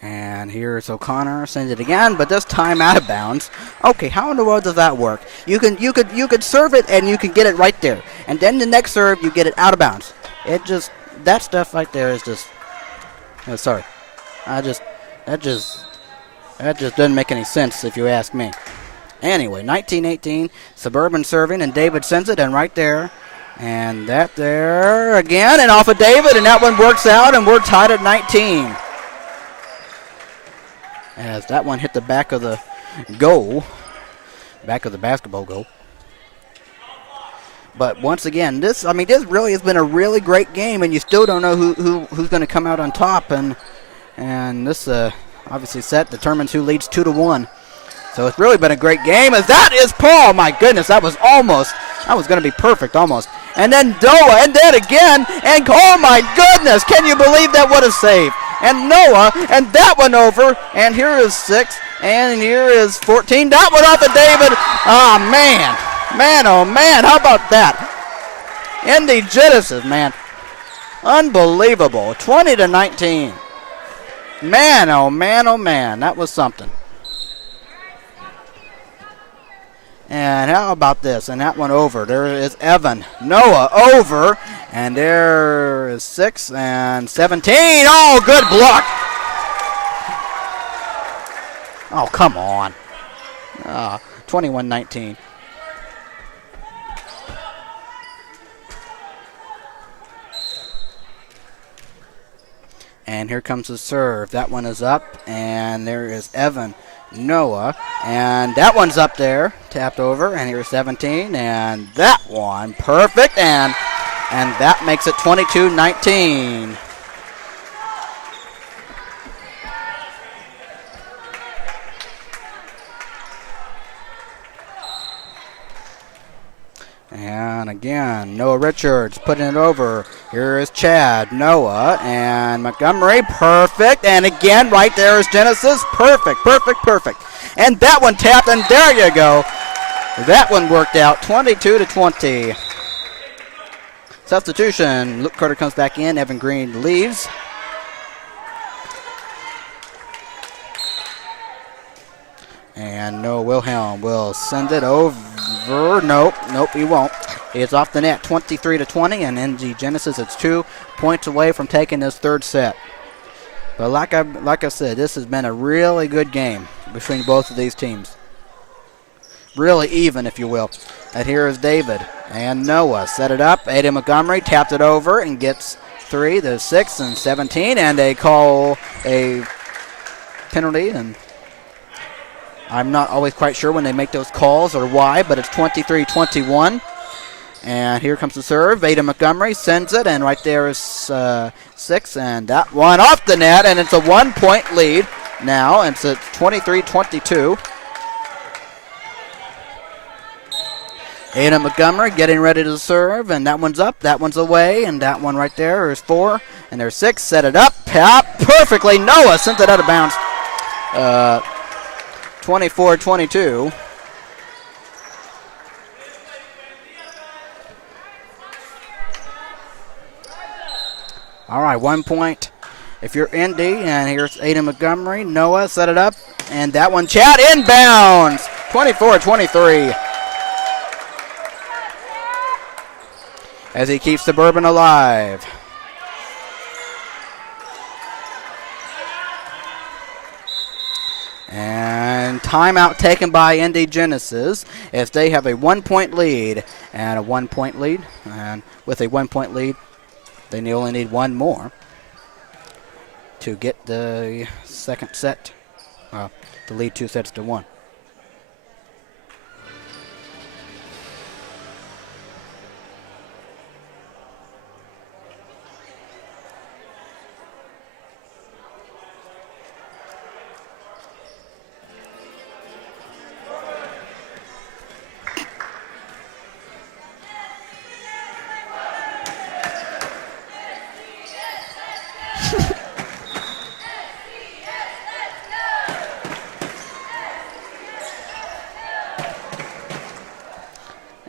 And here's O'Connor, sends it again, but this time out of bounds. Okay, how in the world does that work? You could serve it and you can get it right there, and then the next serve you get it out of bounds. It just, that stuff right there is just, sorry, that just doesn't make any sense if you ask me. Anyway, 19-18, Suburban serving, and David sends it, and right there, and that there again, and off of David, and that one works out, and we're tied at 19. As that one hit the back of the goal, back of the basketball goal. But once again, this really has been a really great game, and you still don't know who's going to come out on top. And this obviously set determines who leads 2-1. So it's really been a great game. As that is Paul, my goodness, that was going to be perfect almost. And then Doa, and then again, and oh my goodness, can you believe that? What a save! And Noah, and that one over, and here is 6, and here is 14. That one off of David. Oh, man, oh, man, how about that? Indy Genesis, man. Unbelievable, 20-19. Man, oh, man, that was something. And how about this? And that one over. There is Evan. Noah over. And there is 6 and 17. Oh, good block. Oh, come on. 21-19. And here comes the serve. That one is up, and there is Evan Noah. And that one's up there, tapped over, and here's 17. And that one, perfect, and that makes it 22-19. And again, Noah Richards putting it over. Here is Chad, Noah, and Montgomery. Perfect. And again, right there is Genesis. Perfect, perfect, perfect. And that one tapped, and there you go. That one worked out, 22-20. Substitution. Luke Carter comes back in. Evan Green leaves. And Noah Wilhelm will send it over. Nope, he won't. It's off the net, 23-20, and NG Genesis is 2 points away from taking this third set. But like I said, this has been a really good game between both of these teams. Really even, if you will. And here is David and Noah. Set it up. Aiden Montgomery tapped it over and gets 3. There's 6 and 17, and they call a penalty, and I'm not always quite sure when they make those calls or why, but it's 23-21. And here comes the serve. Aiden Montgomery sends it, and right there is 6, and that one off the net, and it's a 1-point lead now, and it's 23-22. Aiden Montgomery getting ready to serve, and that one's up, that one's away, and that one right there is 4, and there's 6. Set it up, pop perfectly. Noah sent it out of bounds. 24-22. All right, 1 point if you're Indy, and here's Aiden Montgomery. Noah set it up, and that one, Chad, inbounds. 24-23. As he keeps Suburban alive. And timeout taken by Indy Genesis as they have a 1-point lead and a 1-point lead. And with a 1-point lead, they only need one more to get the second set, the lead 2 sets to 1.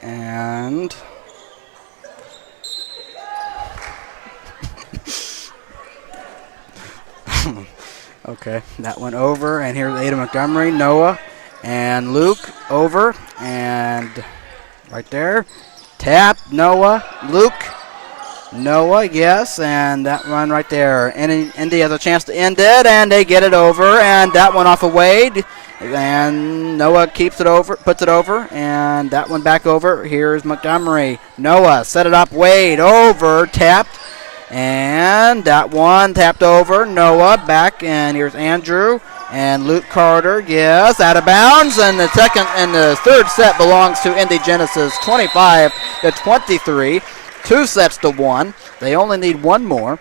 And okay, that went over, and here's Aiden Montgomery, Noah, and Luke over, and right there, tap, Noah, Luke, Noah, yes, and that one right there. Indy has a chance to end it, and they get it over, and that one off of Wade, and Noah keeps it over, puts it over, and that one back over. Here's Montgomery. Noah set it up, Wade over, tapped, and that one tapped over. Noah back, and here's Andrew and Luke Carter. Yes, out of bounds, and the second and the third set belongs to Indy Genesis, 25-23. 2 sets to 1. They only need one more.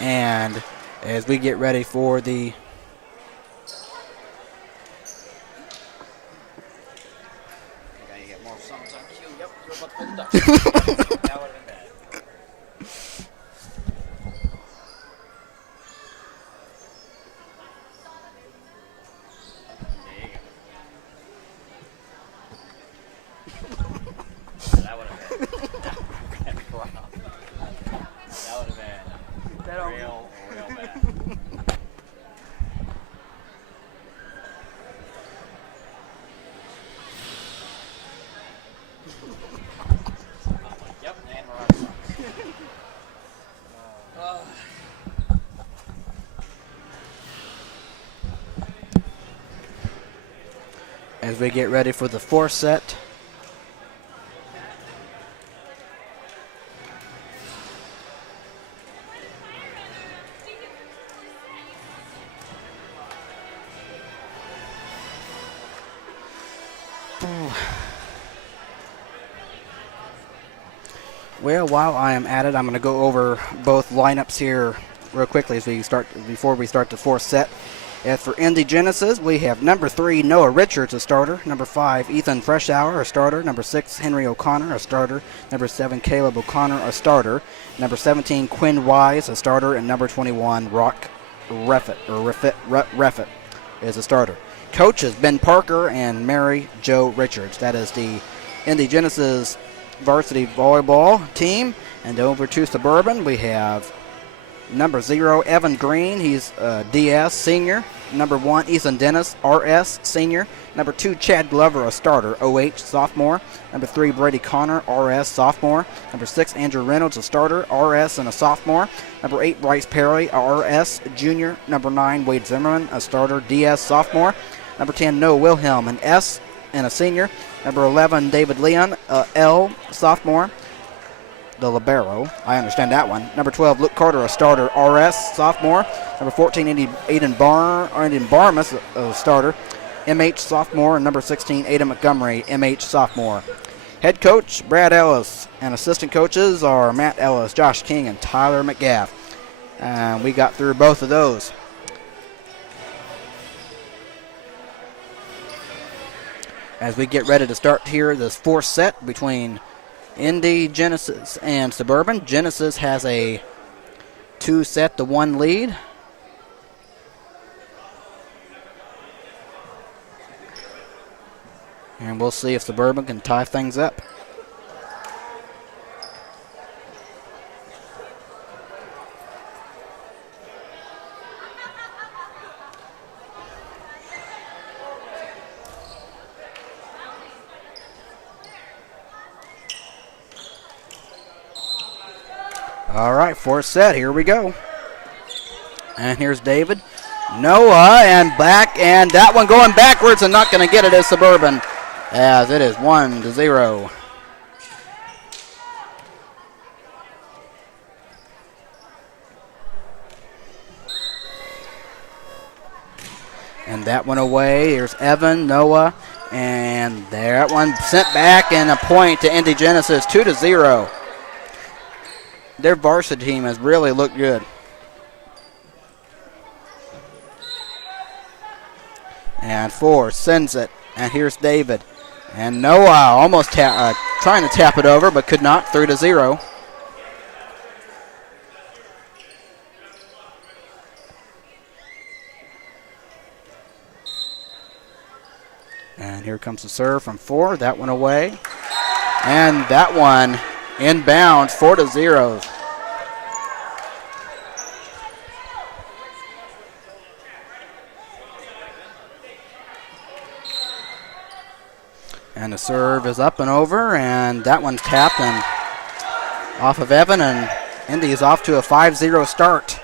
And as we get ready for the as we get ready for the fourth set. Well, while I am at it, I'm going to go over both lineups here real quickly before we start the fourth set. As for Indy Genesis, we have number 3, Noah Richards, a starter. Number 5, Ethan Freshour, a starter. Number 6, Henry O'Connor, a starter. Number 7, Caleb O'Connor, a starter. Number 17, Quinn Wise, a starter. And number 21, Rock Reffitt is a starter. Coaches, Ben Parker and Mary Jo Richards. That is the Indy Genesis varsity volleyball team. And over to Suburban, we have number 0, Evan Green. He's DS, senior. Number 1, Ethan Dennis, RS, senior. Number 2, Chad Glover, a starter, OH, sophomore. Number 3, Brady Connor, RS, sophomore. Number 6, Andrew Reynolds, a starter, RS, and a sophomore. Number 8, Bryce Perry, RS, junior. Number 9, Wade Zimmerman, a starter, DS, sophomore. Number 10, Noah Wilhelm, an S, and a senior. Number 11, David Leon, L, sophomore. The libero, I understand that one. Number 12, Luke Carter, a starter, RS, sophomore. Number 14, Aiden Barmas, a starter, MH, sophomore. And number 16, Aiden Montgomery, MH, sophomore. Head coach, Brad Ellis, and assistant coaches are Matt Ellis, Josh King, and Tyler McGaff. And we got through both of those. As we get ready to start here, this fourth set between Indy, Genesis, and Suburban. Genesis has a 2-1 lead. And we'll see if Suburban can tie things up. All right, fourth set, here we go. And here's David. Noah, and back, and that one going backwards and not going to get it as Suburban, as it is 1-0. And that one away. Here's Evan, Noah, and that one sent back, and a point to Indy Genesis, 2-0. Their varsity team has really looked good. And 4 sends it. And here's David. And Noah almost trying to tap it over, but could not. 3-0. And here comes the serve from 4. That one away. And that one inbounds, 4-0. And the serve is up and over, and that one's tapped and off of Evan, and Indy is off to a 5-0 start.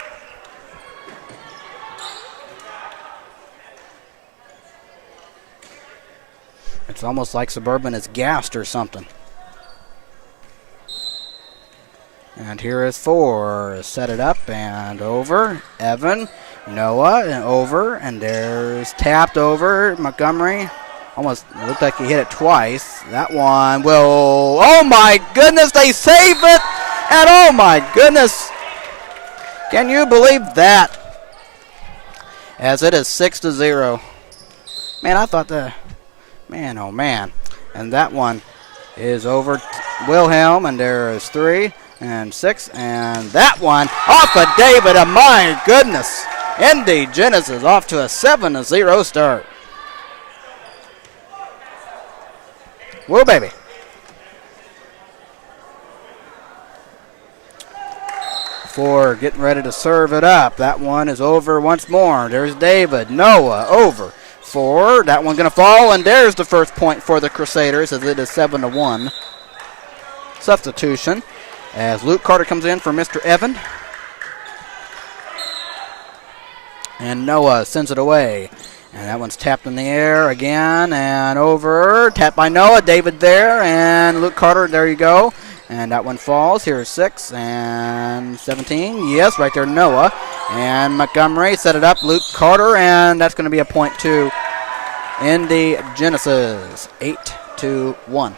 It's almost like Suburban is gassed or something. And here is 4. Set it up and over. Evan, Noah, and over. And there's tapped over. Montgomery. Almost looked like he hit it twice. That one will. Oh my goodness, they save it. And oh my goodness. Can you believe that? As it is 6-0. Man, I thought the. Man, oh man. And that one is over Wilhelm. And there is 3. And 6, and that one off of David, and my goodness, Indy Genesis off to a 7-0 start. Whoa, baby. For getting ready to serve it up. That one is over once more. There's David, Noah, over. 4, that one going to fall, and there's the first point for the Crusaders as it is 7-1. Substitution. As Luke Carter comes in for Mr. Evan. And Noah sends it away. And that one's tapped in the air again and over. Tapped by Noah. David there. And Luke Carter, there you go. And that one falls. Here's 6 and 17. Yes, right there, Noah. And Montgomery set it up. Luke Carter. And that's going to be a point to Indy Genesis. 8-1.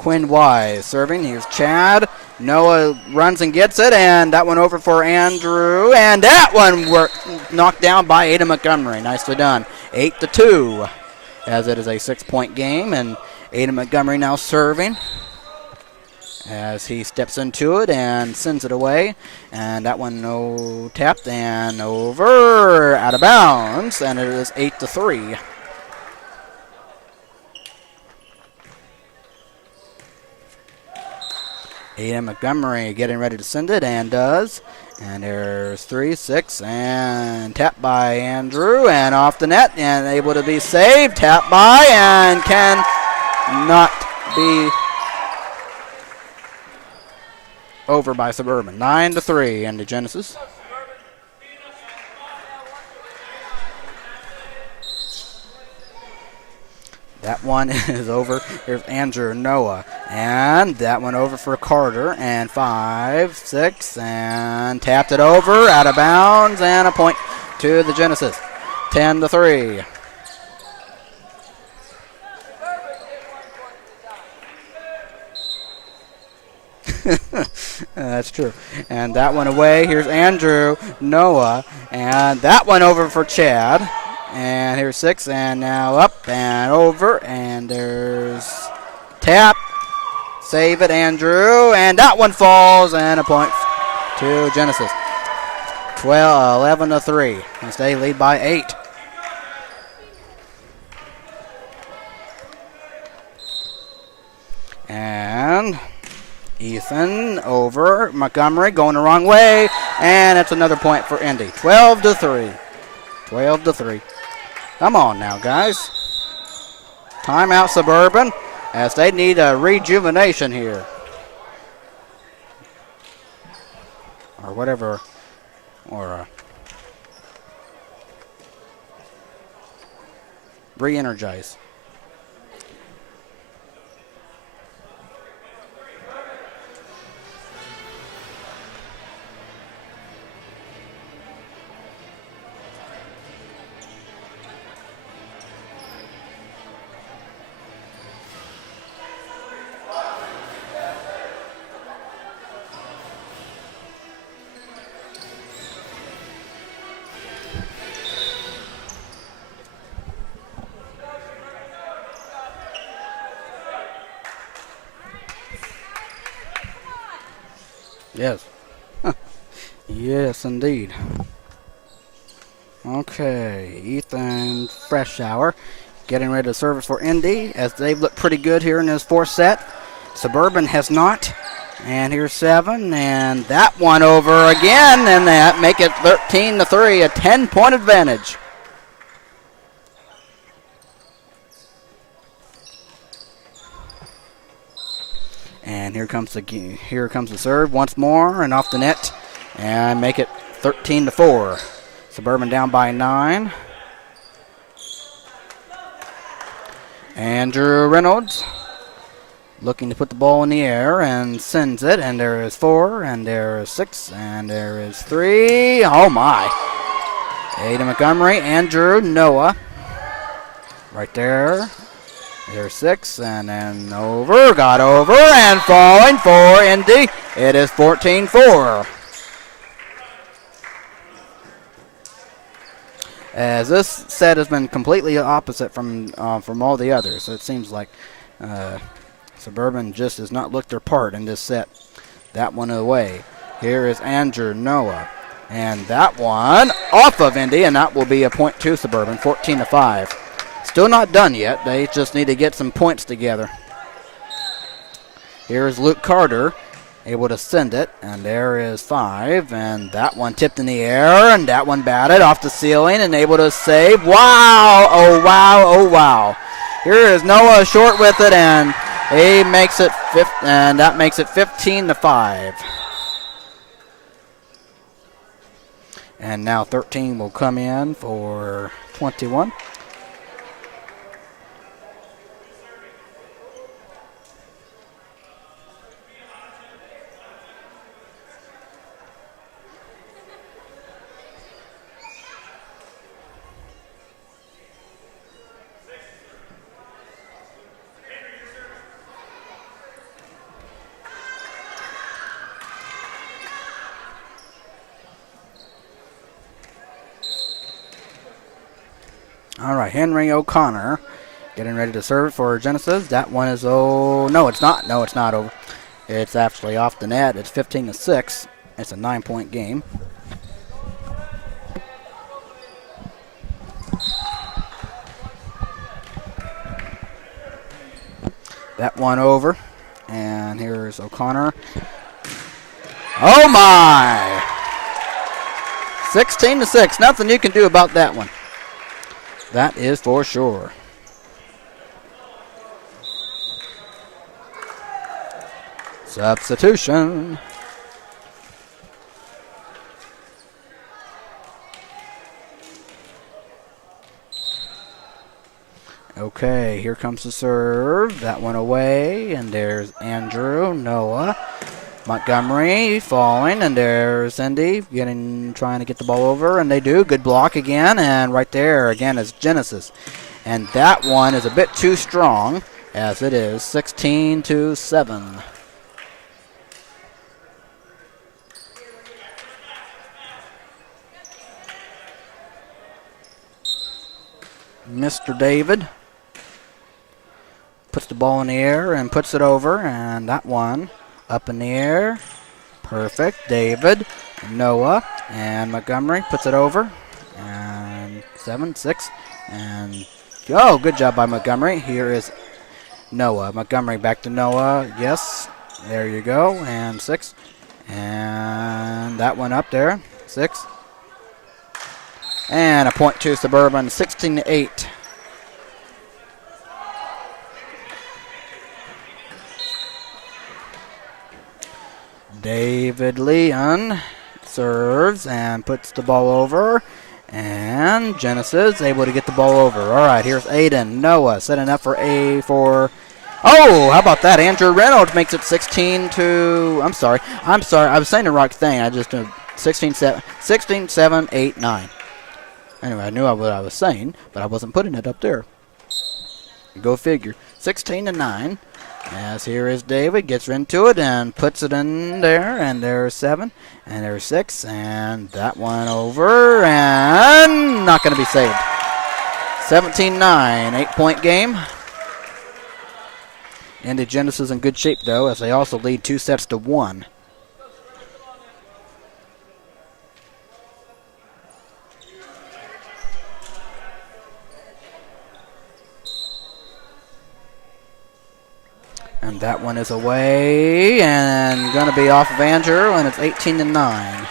Quinn Wise serving. Here's Chad. Noah runs and gets it, and that one over for Andrew. And that one knocked down by Ada Montgomery. Nicely done. 8-2, as it is a 6-point game. And Ada Montgomery now serving as he steps into it and sends it away. And that one tapped and over, out of bounds. And it is 8-3. Ada Montgomery getting ready to send it, and does. And there's 3-6, and tapped by Andrew, and off the net, and able to be saved. Tapped by, and can not be over by Suburban. 9-3 into Genesis. That one is over. Here's Andrew Noah. And that one over for Carter. And 5-6. And tapped it over. Out of bounds. And a point to the Genesis. 10-3. That's true. And that one away. Here's Andrew Noah. And that one over for Chad. And here's 6, and now up and over, and there's tap. Save it, Andrew, and that one falls, and a point to Genesis. 11-3, and they lead by 8. And Ethan over Montgomery, going the wrong way, and it's another point for Indy. 12-3. 12-3. Come on now, guys. Timeout Suburban, as they need a rejuvenation here. Or whatever. Or re-energize. Yes. Yes, indeed. Okay, Ethan Freshour getting ready to service for Indy, as they've looked pretty good here in this fourth set. Suburban has not. And here's 7, and that one over again, and that make it 13-3, a 10-point advantage. And here comes the serve once more, and off the net, and make it 13-4. Suburban down by 9. Andrew Reynolds looking to put the ball in the air and sends it, and there is 4, and there is 6, and there is 3. Oh my! Ada Montgomery, Andrew Noah, right there. There's 6, and then over, got over, and falling for Indy. It is 14-4. As this set has been completely opposite from all the others. It seems like Suburban just has not looked their part in this set. That one away. Here is Andrew Noah. And that one off of Indy, and that will be a point to Suburban, 14-5. Still not done yet. They just need to get some points together. Here is Luke Carter, able to send it, and there is 5, and that one tipped in the air, and that one batted off the ceiling and able to save. Wow! Oh wow! Oh wow! Here is Noah short with it, and he makes it and that makes it 15-5. And now 13 will come in for 21. All right, Henry O'Connor getting ready to serve it for Genesis. That one is, oh, no, it's not. No, it's not over. It's actually off the net. It's 15-6. It's a 9-point game. That one over. And here's O'Connor. Oh, my! 16-6. Nothing you can do about that one. That is for sure. Substitution. Okay, here comes the serve. That one away, and there's Andrew, Noah, Montgomery falling, and there's Indy trying to get the ball over, and they do. Good block again, and right there again is Genesis. And that one is a bit too strong, as it is 16-7. Mr. David puts the ball in the air and puts it over, and that one up in the air. Perfect. David, Noah, and Montgomery puts it over. And 7-6. And, oh, good job by Montgomery. Here is Noah. Montgomery back to Noah. Yes. There you go. And 6. And that one up there. 6. And a point to Suburban, 16-8. David Leon serves and puts the ball over. And Genesis able to get the ball over. All right, here's Aiden. Noah setting up for Oh, how about that? Andrew Reynolds makes it 16 to... I'm sorry. I was saying the right thing. I just 16-7, 8, 9. Anyway, I knew what I was saying, but I wasn't putting it up there. Go figure. 16-9. As here is David, gets into it and puts it in there, and there's 7, and there's 6, and that one over, and not going to be saved. 17-9, 8-point game. Indy Genesis in good shape, though, as they also lead 2-1. And that one is away and going to be off of Andrew, and it's 18-9.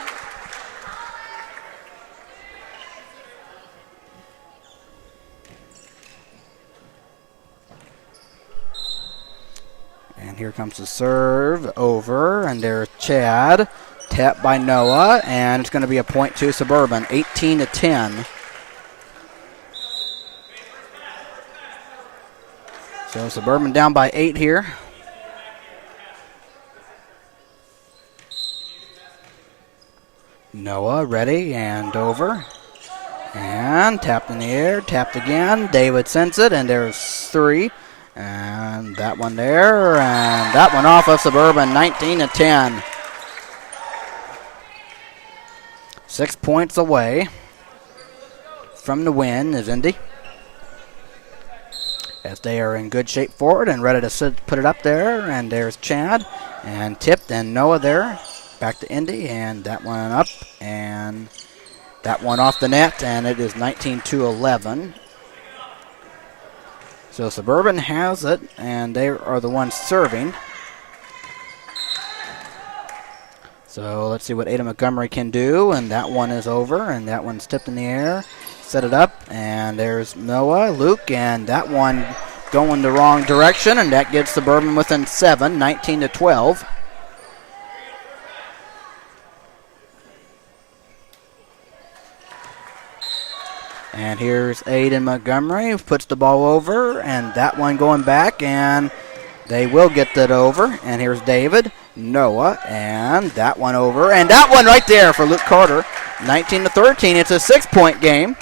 And here comes the serve over, and there's Chad. Tapped by Noah, and it's going to be a point to Suburban, 18-10. So Suburban down by 8 here. Noah ready and over. And tapped in the air, tapped again. David sends it, and there's 3. And that one there, and that one off of Suburban, 19-10. 6 points away from the win is Indy, as they are in good shape forward and ready to put it up there. And there's Chad, and tipped, and Noah there. Back to Indy, and that one up, and that one off the net, and it is 19-11. So Suburban has it, and they are the ones serving. So let's see what Ada Montgomery can do, and that one is over, and that one's tipped in the air. Set it up, and there's Noah, Luke, and that one going the wrong direction, and that gets Suburban within 7, 19-12. And here's Aiden Montgomery, puts the ball over, and that one going back, and they will get that over. And here's David, Noah, and that one over, and that one right there for Luke Carter, 19-13. It's a 6-point game.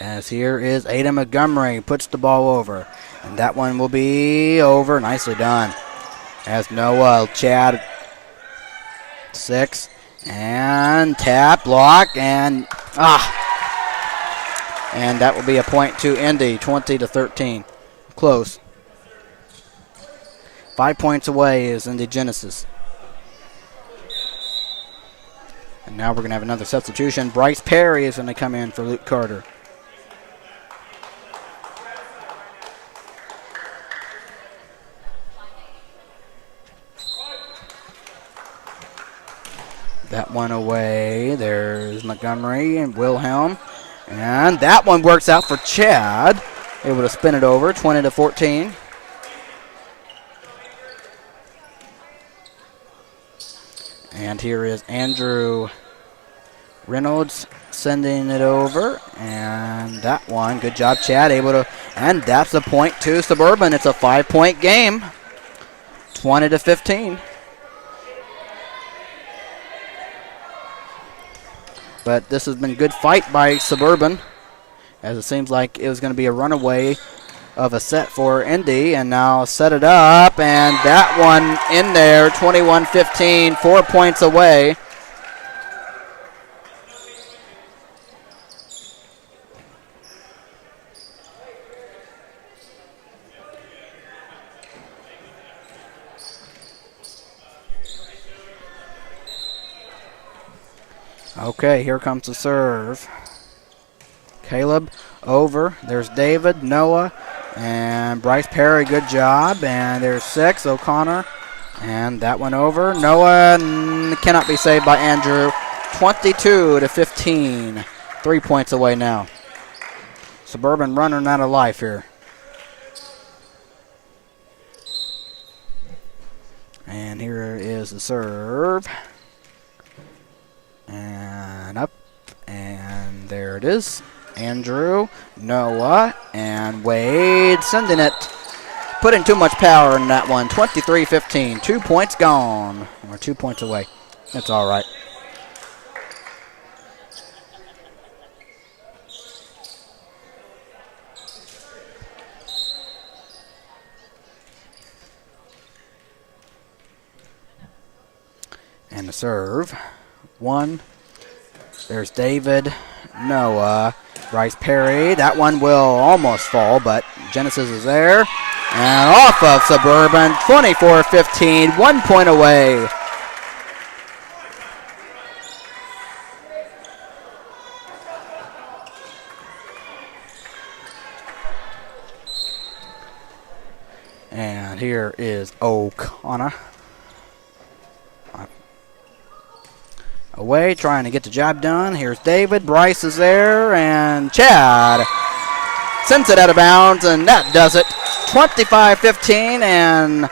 As here is Aiden Montgomery, puts the ball over, and that one will be over. Nicely done. As Noah, Chad, 6. And tap, block, and and that will be a point to Indy, 20-13. Close. 5 points away is Indy Genesis. And now we're going to have another substitution. Bryce Perry is going to come in for Luke Carter. That one away. There's Montgomery and Wilhelm. And that one works out for Chad. Able to spin it over, 20-14. And here is Andrew Reynolds sending it over. And that one, good job, Chad, able to, and that's a point to Suburban. It's a 5-point game, 20-15. But this has been good fight by Suburban, as it seems like it was going to be a runaway of a set for Indy, and now set it up, and that one in there, 21-15, 4 points away. Okay, here comes the serve. Caleb over. There's David, Noah, and Bryce Perry. Good job. And there's 6, O'Connor. And that one over. Noah cannot be saved by Andrew. 22-15. 3 points away now. Suburban running out of life here. And here is the serve. And up, and there it is. Andrew, Noah, and Wade sending it. Putting too much power in that one. 23-15. 2 points gone. Or 2 points away. That's all right. And the serve. 1. There's David, Noah, Bryce Perry. That one will almost fall, but Genesis is there. And off of Suburban, 24-15, 1 point away. And here is O'Connor. Away, trying to get the job done. Here's David. Bryce is there, and Chad sends it out of bounds, and that does it. 25-15, and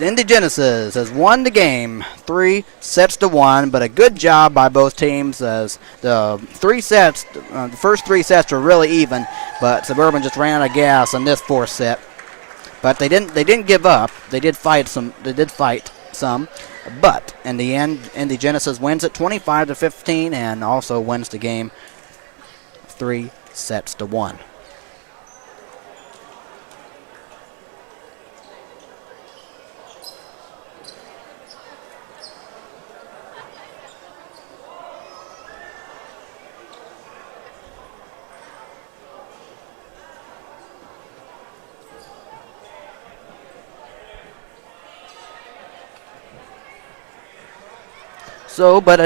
Indy Genesis has won the game 3-1, but a good job by both teams as the first 3 sets were really even, but Suburban just ran out of gas in this 4th set. But they didn't give up. They did fight some. But in the end, Indy Genesis wins it 25-15 and also wins the game 3-1. So, but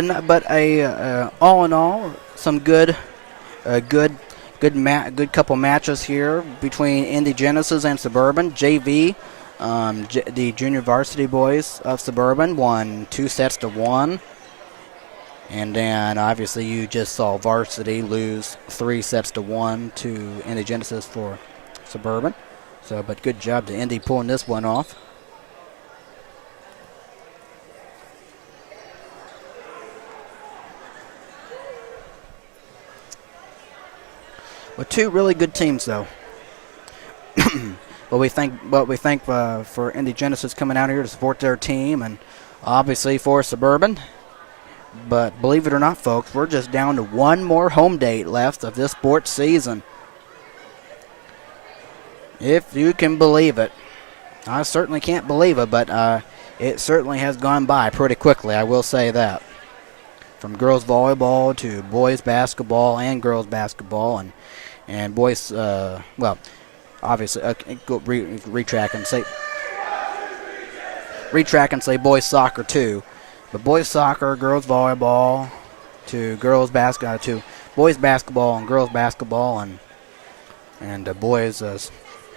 all in all, some good couple matches here between Indy Genesis and Suburban. JV, the junior varsity boys of Suburban won 2-1, and then obviously you just saw varsity lose 3-1 to Indy Genesis for Suburban. So, but good job to Indy pulling this one off. With 2 really good teams, though. But we thank for Indy Genesis coming out here to support their team, and obviously for Suburban. But believe it or not, folks, we're just down to 1 more home date left of this sports season. If you can believe it. I certainly can't believe it, but it certainly has gone by pretty quickly, I will say that. from girls volleyball to boys basketball and girls basketball, and boys, well, obviously, go retrack and say boys soccer too, but boys soccer, girls volleyball, to boys basketball and girls basketball, and boys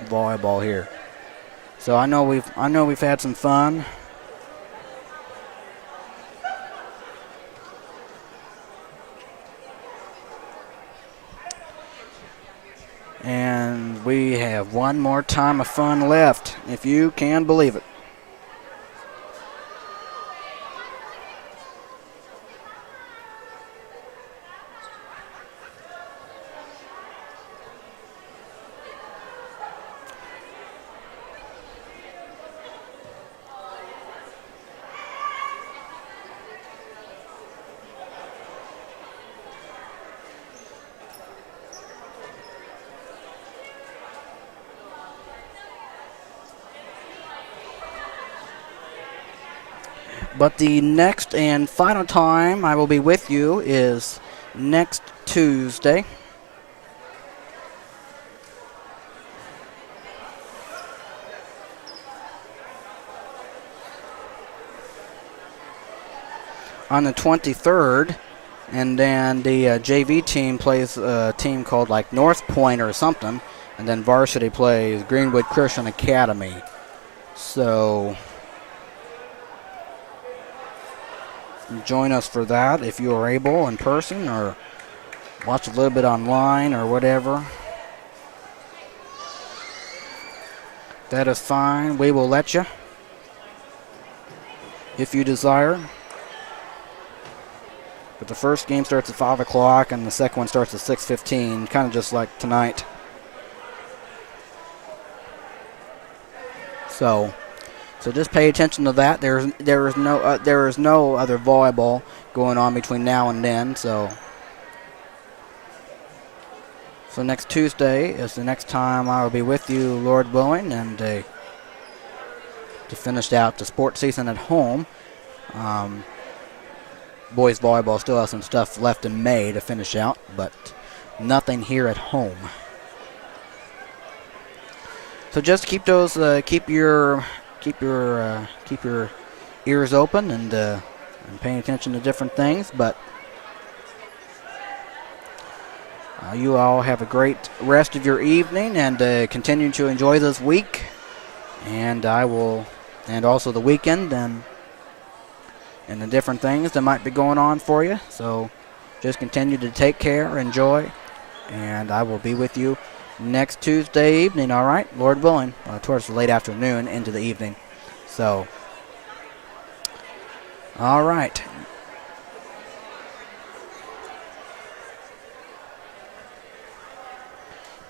volleyball here. So I know we've had some fun. And we have one more time of fun left, if you can believe it. But the next and final time I will be with you is next Tuesday. On the 23rd, and then the JV team plays a team called like North Point or something, and then Varsity plays Greenwood Christian Academy. So join us for that if you are able in person, or watch a little bit online or whatever. That is fine. We will let you if you desire. But the first game starts at 5 o'clock and the second one starts at 6:15, kind of just like tonight. So just pay attention to that. There is no other volleyball going on between now and then. So next Tuesday is the next time I will be with you, Lord willing, and to finish out the sports season at home. Boys volleyball still has some stuff left in May to finish out, but nothing here at home. So just keep your ears open and paying attention to different things. But you all have a great rest of your evening and continue to enjoy this week, and also the weekend and the different things that might be going on for you. So just continue to take care, enjoy, and I will be with you next Tuesday evening, all right? Lord willing, towards the late afternoon into the evening. So, all right.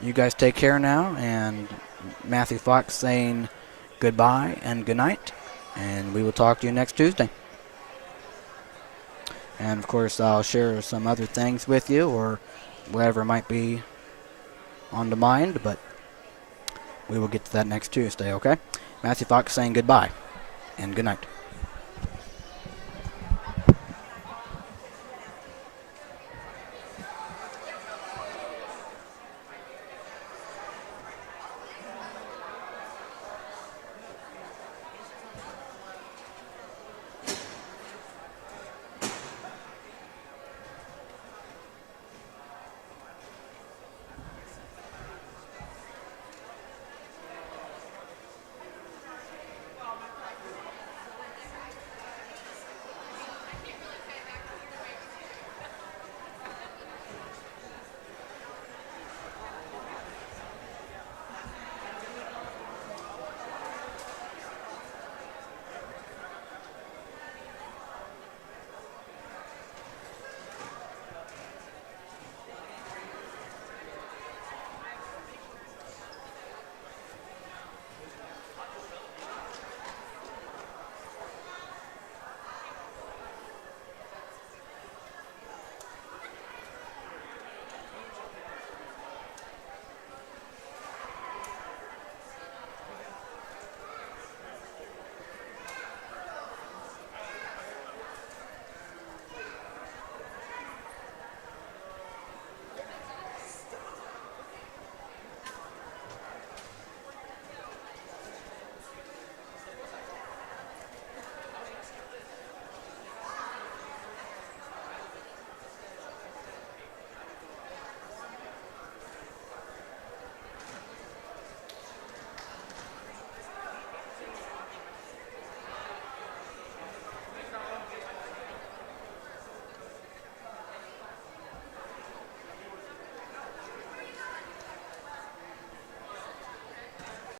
You guys take care now, and Matthew Fox saying goodbye and good night, and we will talk to you next Tuesday. And, of course, I'll share some other things with you or whatever might be on the mind, but we will get to that next Tuesday, okay? Matthew Fox saying goodbye and good night.